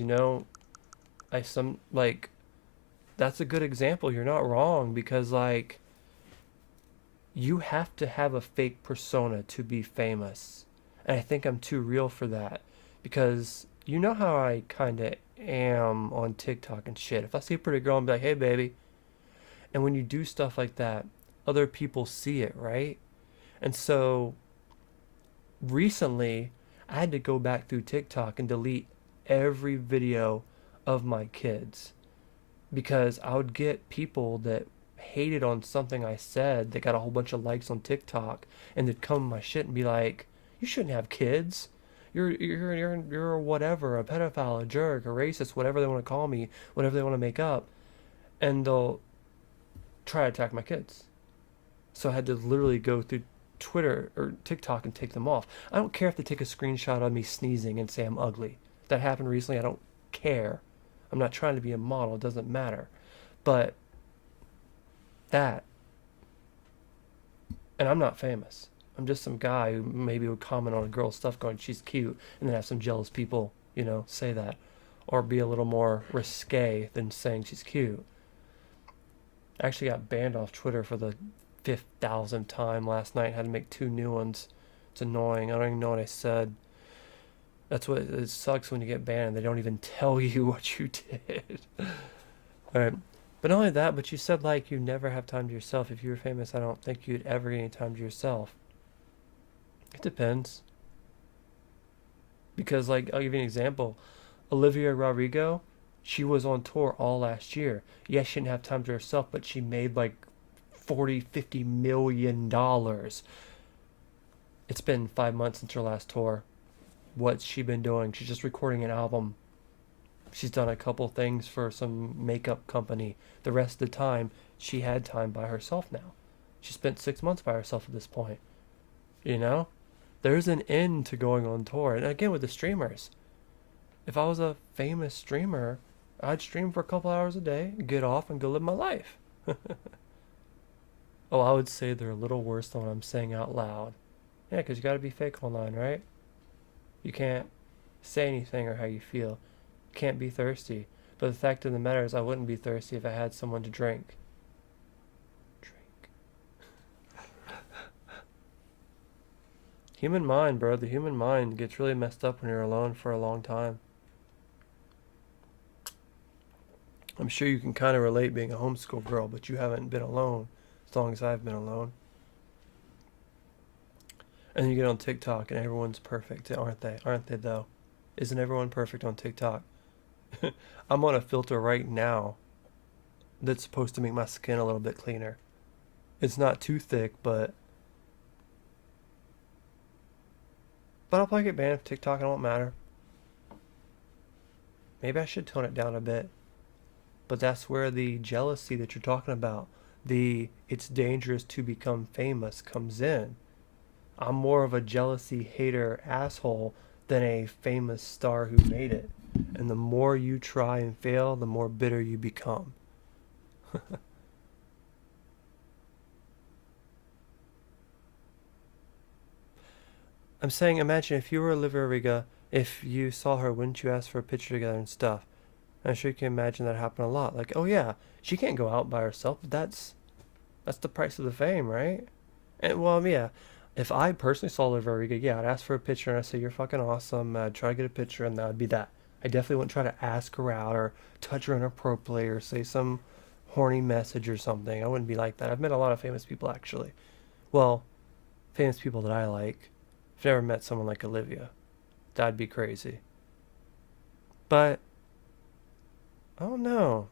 that's a good example. You're not wrong because, you have to have a fake persona to be famous. And I think I'm too real for that because you know how I kind of am on TikTok and shit. If I see a pretty girl, I'm like, hey, baby. And when you do stuff like that, other people see it, right? And so recently, I had to go back through TikTok and delete every video of my kids because I would get people that hated on something I said that got a whole bunch of likes on TikTok and they'd come my shit and be like, you shouldn't have kids. You're whatever, a pedophile, a jerk, a racist, whatever they want to call me, whatever they want to make up. And they'll try to attack my kids. So I had to literally go through Twitter or TikTok and take them off. I don't care if they take a screenshot of me sneezing and say I'm ugly. That happened recently. I don't care. I'm not trying to be a model. It doesn't matter. But that, and I'm not famous. I'm just some guy who maybe would comment on a girl's stuff going, she's cute, and then have some jealous people, say that. or be a little more risque than saying she's cute. I actually got banned off Twitter for the 5,000th time last night. Had to make 2 new ones. It's annoying. I don't even know what I said. That's what it sucks when you get banned. They don't even tell you what you did. Alright. But not only that, but you said like you never have time to yourself. If you were famous, I don't think you'd ever get any time to yourself. It depends. Because like, I'll give you an example. Olivia Rodrigo, she was on tour all last year. Yes, she didn't have time to herself, but she made like 40-50 million dollars. It's been 5 months since her last tour. What's she been doing? She's just recording an album. She's done a couple things for some makeup company. The rest of the time, she had time by herself now. She spent 6 months by herself at this point. You know? There's an end to going on tour. And again, with the streamers. If I was a famous streamer, I'd stream for a couple hours a day, get off, and go live my life. Oh, I would say they're a little worse than what I'm saying out loud. Yeah, because you got to be fake online, right? You can't say anything or how you feel. You can't be thirsty. But the fact of the matter is, I wouldn't be thirsty if I had someone to drink. Human mind, bro. The human mind gets really messed up when you're alone for a long time. I'm sure you can kind of relate being a homeschool girl, but you haven't been alone as long as I've been alone. And then you get on TikTok and everyone's perfect, aren't they? Aren't they though? Isn't everyone perfect on TikTok? I'm on a filter right now that's supposed to make my skin a little bit cleaner. It's not too thick, but I'll probably get banned from TikTok. It won't matter. Maybe I should tone it down a bit. But that's where the jealousy that you're talking about, the it's dangerous to become famous, comes in. I'm more of a jealousy hater asshole than a famous star who made it. And the more you try and fail, the more bitter you become. I'm saying, imagine if you were Olivia Rodrigo, if you saw her, wouldn't you ask for a picture together and stuff? I'm sure you can imagine that happen a lot. Like, oh yeah, she can't go out by herself, but that's the price of the fame, right? And well, yeah, if I personally saw Olivia Rodrigo, yeah, I'd ask for a picture and I'd say, you're fucking awesome. I'd try to get a picture and that would be that. I definitely wouldn't try to ask her out or touch her inappropriately or say some horny message or something. I wouldn't be like that. I've met a lot of famous people, actually. Well, famous people that I like. I've never met someone like Olivia. That'd be crazy. But I don't know.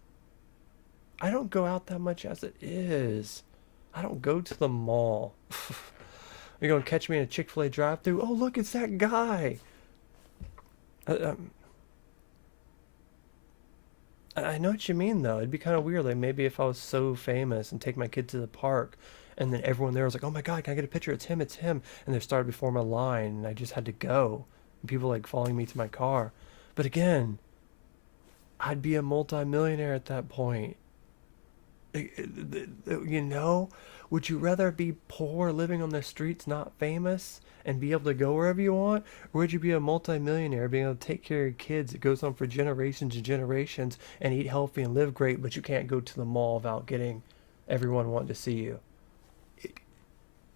I don't go out that much as it is. I don't go to the mall. You're going to catch me in a Chick-fil-A drive-thru? Oh, look, it's that guy. I know what you mean, though. It'd be kind of weird. Like, maybe if I was so famous and take my kid to the park, and then everyone there was like, oh my God, can I get a picture? It's him, it's him. And they started before my line, and I just had to go. And people, like, following me to my car. But again, I'd be a multi-millionaire at that point. You know? Would you rather be poor, living on the streets, not famous, and be able to go wherever you want? Or would you be a multi-millionaire, being able to take care of your kids? It goes on for generations and generations, and eat healthy and live great, but you can't go to the mall without getting everyone wanting to see you.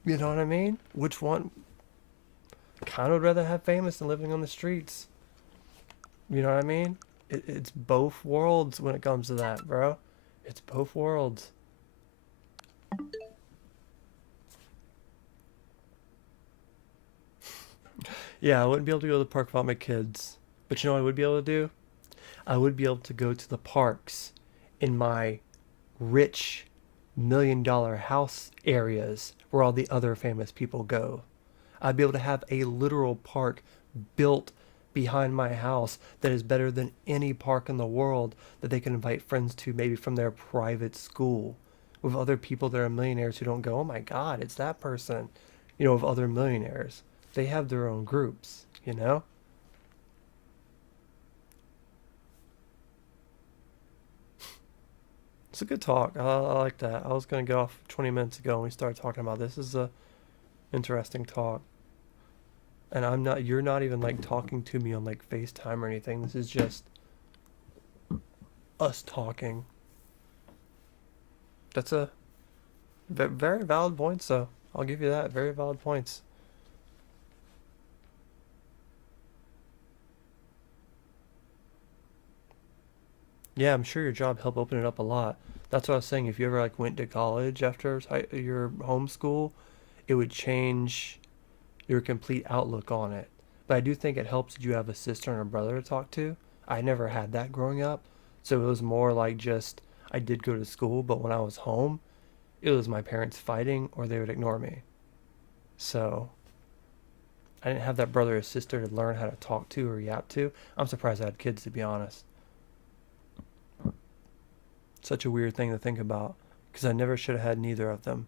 You know what I mean? Which one? Kind of would rather have famous than living on the streets. You know what I mean? It's both worlds when it comes to that, bro. It's both worlds. Yeah, I wouldn't be able to go to the park without my kids. But you know what I would be able to do? I would be able to go to the parks in my rich million-dollar house areas where all the other famous people go. I'd be able to have a literal park built behind my house that is better than any park in the world that they can invite friends to, maybe from their private school, with other people that are millionaires who don't go, oh my God, it's that person, you know, of other millionaires. They have their own groups, you know? It's a good talk. I like that. I was going to get off 20 minutes ago when we started talking about this. This is a interesting talk. And you're not even like talking to me on like FaceTime or anything. This is just us talking. That's a very valid point, so I'll give you that. Very valid points. Yeah, I'm sure your job helped open it up a lot. That's what I was saying. If you ever like went to college after your homeschool, it would change your complete outlook on it. But I do think it helps that you have a sister and a brother to talk to. I never had that growing up, so it was more like just I did go to school, but when I was home, it was my parents fighting or they would ignore me. So I didn't have that brother or sister to learn how to talk to or yap to. I'm surprised I had kids, to be honest. Such a weird thing to think about, because I never should have had neither of them.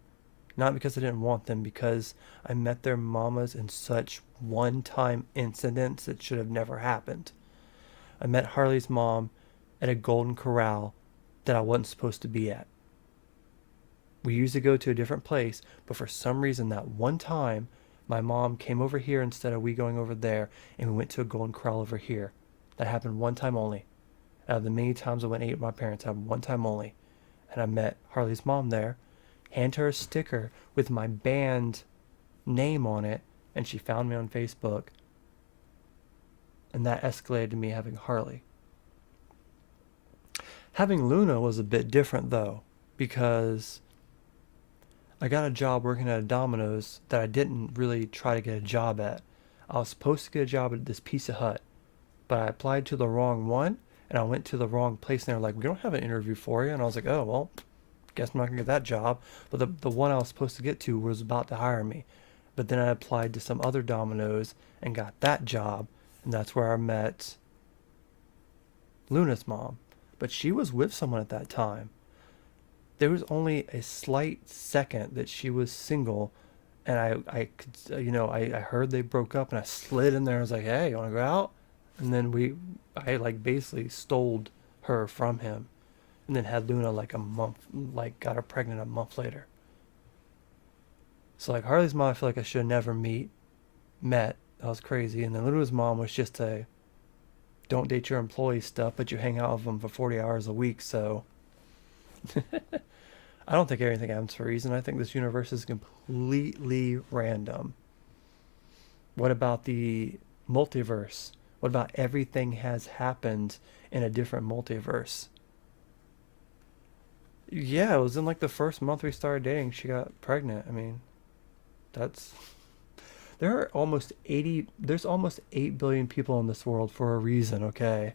Not because I didn't want them, because I met their mamas in such one-time incidents that should have never happened. I met Harley's mom at a Golden Corral that I wasn't supposed to be at. We used to go to a different place, but for some reason that one time, my mom came over here instead of we going over there, and we went to a Golden Corral over here. That happened one time only. Out of the many times I went and ate with my parents, happened one time only. And I met Harley's mom there, handed her a sticker with my band name on it, and she found me on Facebook. And that escalated to me having Harley. Having Luna was a bit different though, because I got a job working at a Domino's that I didn't really try to get a job at. I was supposed to get a job at this Pizza Hut, but I applied to the wrong one, and I went to the wrong place, and they were like, we don't have an interview for you. And I was like, oh, well, guess I'm not going to get that job. But the one I was supposed to get to was about to hire me. But then I applied to some other Domino's and got that job, and that's where I met Luna's mom. But she was with someone at that time. There was only a slight second that she was single, and I could, I heard they broke up, and I slid in there. I was like, hey, you want to go out? And then I like basically stole her from him, and then had Luna like a month, like got her pregnant a month later. So like Harley's mom, I feel like I should have never met. That was crazy. And then Luna's mom was just a don't date your employee stuff, but you hang out with them for 40 hours a week. So I don't think everything happens for a reason. I think this universe is completely random. What about the multiverse? What about everything has happened in a different multiverse? Yeah, it was in like the first month we started dating, she got pregnant. I mean, there's almost 8 billion people in this world for a reason, okay?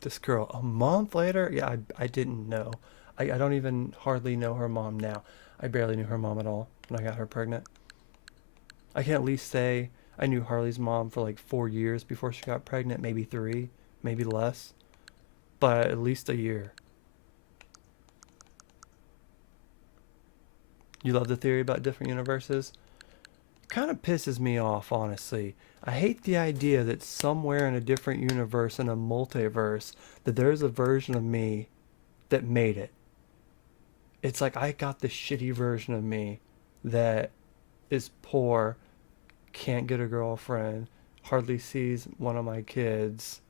This girl, a month later? Yeah, I didn't know. I don't even hardly know her mom now. I barely knew her mom at all when I got her pregnant. I can at least say I knew Harley's mom for like 4 years before she got pregnant, maybe 3, maybe less. But at least a year. You love the theory about different universes? Kind of pisses me off, honestly. I hate the idea that somewhere in a different universe, in a multiverse, that there's a version of me that made it. It's like I got the shitty version of me that is poor, can't get a girlfriend, hardly sees one of my kids,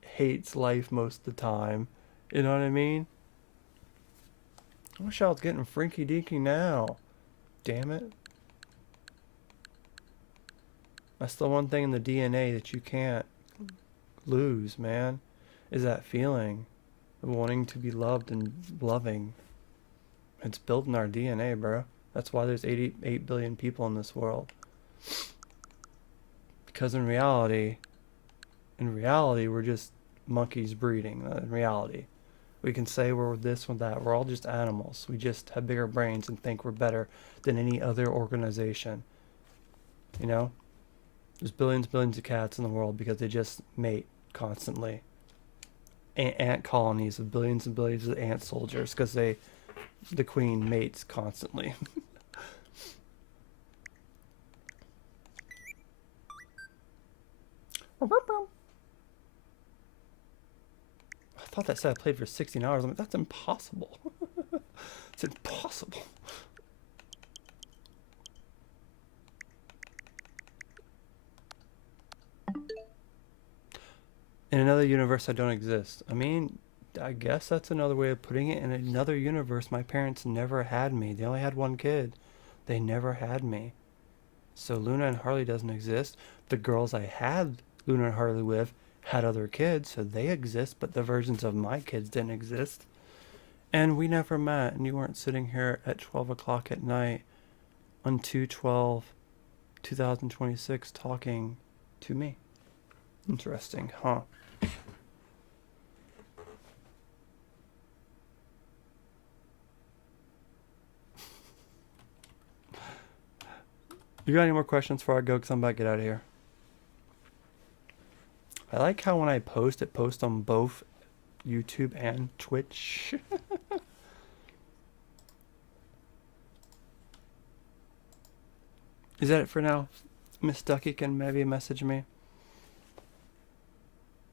hates life most of the time. You know what I mean? I wish I was getting freaky deaky now. Damn it. That's the one thing in the DNA that you can't lose, man, is that feeling of wanting to be loved and loving. It's built in our DNA, bro. That's why there's 88 billion people in this world. Because in reality, we're just monkeys breeding. In reality, we can say we're this or that. We're all just animals. We just have bigger brains and think we're better than any other organization. You know? There's billions of cats in the world because they just mate constantly. Ant colonies of billions and billions of ant soldiers because the queen mates constantly. I thought that said I played for 16 hours. I'm like, that's impossible. It's impossible. In another universe, I don't exist. I mean, I guess that's another way of putting it. In another universe, my parents never had me. They only had one kid. They never had me. So Luna and Harley doesn't exist. The girls I had Luna and Harley with had other kids, so they exist, but the versions of my kids didn't exist. And we never met, and you weren't sitting here at 12 o'clock at night on 2/12/2026 talking to me. Interesting, huh? You got any more questions before I go? Because I'm about to get out of here. I like how when I post, it posts on both YouTube and Twitch. Is that it for now? Miss Ducky can maybe message me.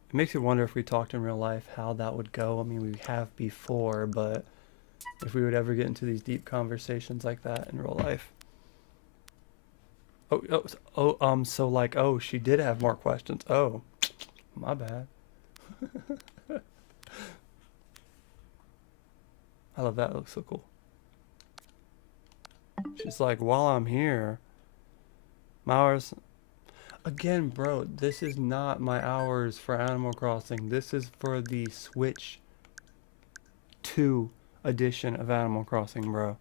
It makes me wonder if we talked in real life, how that would go. I mean, we have before, but if we would ever get into these deep conversations like that in real life. So like, oh, she did have more questions. Oh, my bad. I love that. It looks so cool. She's like, while I'm here, my hours. Again, bro, this is not my hours for Animal Crossing. This is for the Switch 2 edition of Animal Crossing, bro.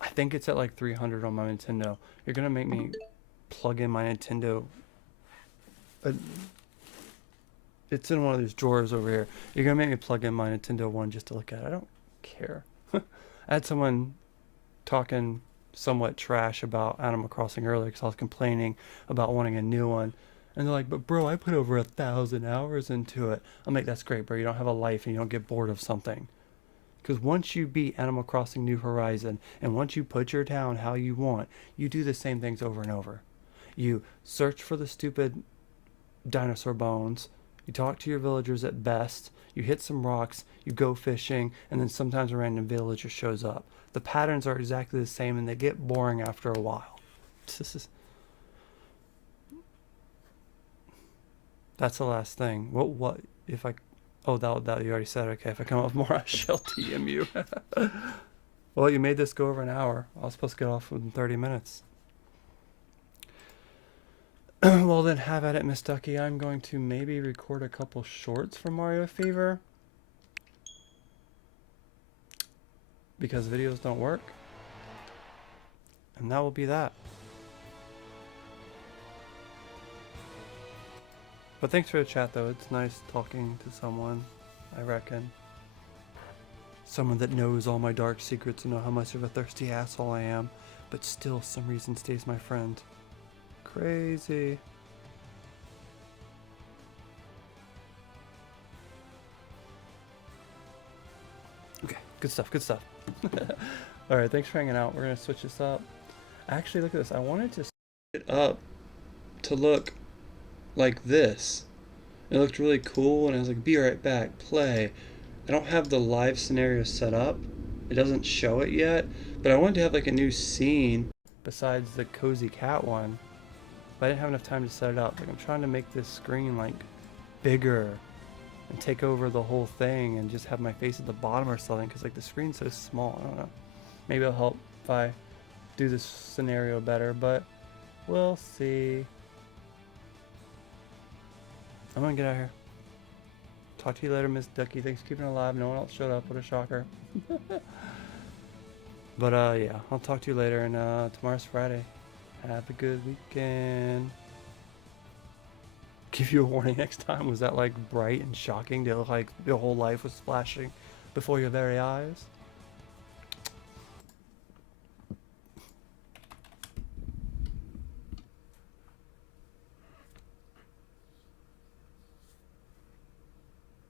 I think it's at like 300 on my Nintendo. You're gonna make me plug in my Nintendo. It's in one of these drawers over here. You're gonna make me plug in my Nintendo One just to look at it. I don't care. I had someone talking somewhat trash about Animal Crossing earlier because I was complaining about wanting a new one. And they're like, but bro, I put over 1,000 hours into it. I'm like, that's great, bro. You don't have a life and you don't get bored of something. Because once you beat Animal Crossing New Horizon, and once you put your town how you want, you do the same things over and over. You search for the stupid dinosaur bones, you talk to your villagers at best, you hit some rocks, you go fishing, and then sometimes a random villager shows up. The patterns are exactly the same, and they get boring after a while. That's the last thing. What if I... Oh, that you already said. Okay, if I come up with more, I shall DM you. Well, you made this go over an hour. I was supposed to get off in 30 minutes. Well, then have at it, Miss Ducky. I'm going to maybe record a couple shorts for Mario Fever. Because videos don't work. And that will be that. But thanks for the chat, though. It's nice talking to someone, I reckon. Someone that knows all my dark secrets and know how much of a thirsty asshole I am, but still, some reason, stays my friend. Crazy. Okay, good stuff, good stuff. Alright, thanks for hanging out. We're going to switch this up. Actually, look at this. I wanted to set it up to look like this. It looked really cool, and I was like, be right back, play. I don't have the live scenario set up. It doesn't show it yet, but I wanted to have like a new scene besides the cozy cat one, but I didn't have enough time to set it up. Like, I'm trying to make this screen like bigger and take over the whole thing and just have my face at the bottom or something, because like the screen's so small. I don't know. Maybe it'll help if I do this scenario better, but we'll see. I'm gonna get out of here. Talk to you later, Miss Ducky. Thanks for keeping it alive. No one else showed up. What a shocker. But yeah, I'll talk to you later, and tomorrow's Friday. Have a good weekend. Give you a warning next time. Was that like bright and shocking? Did it look like your whole life was flashing before your very eyes?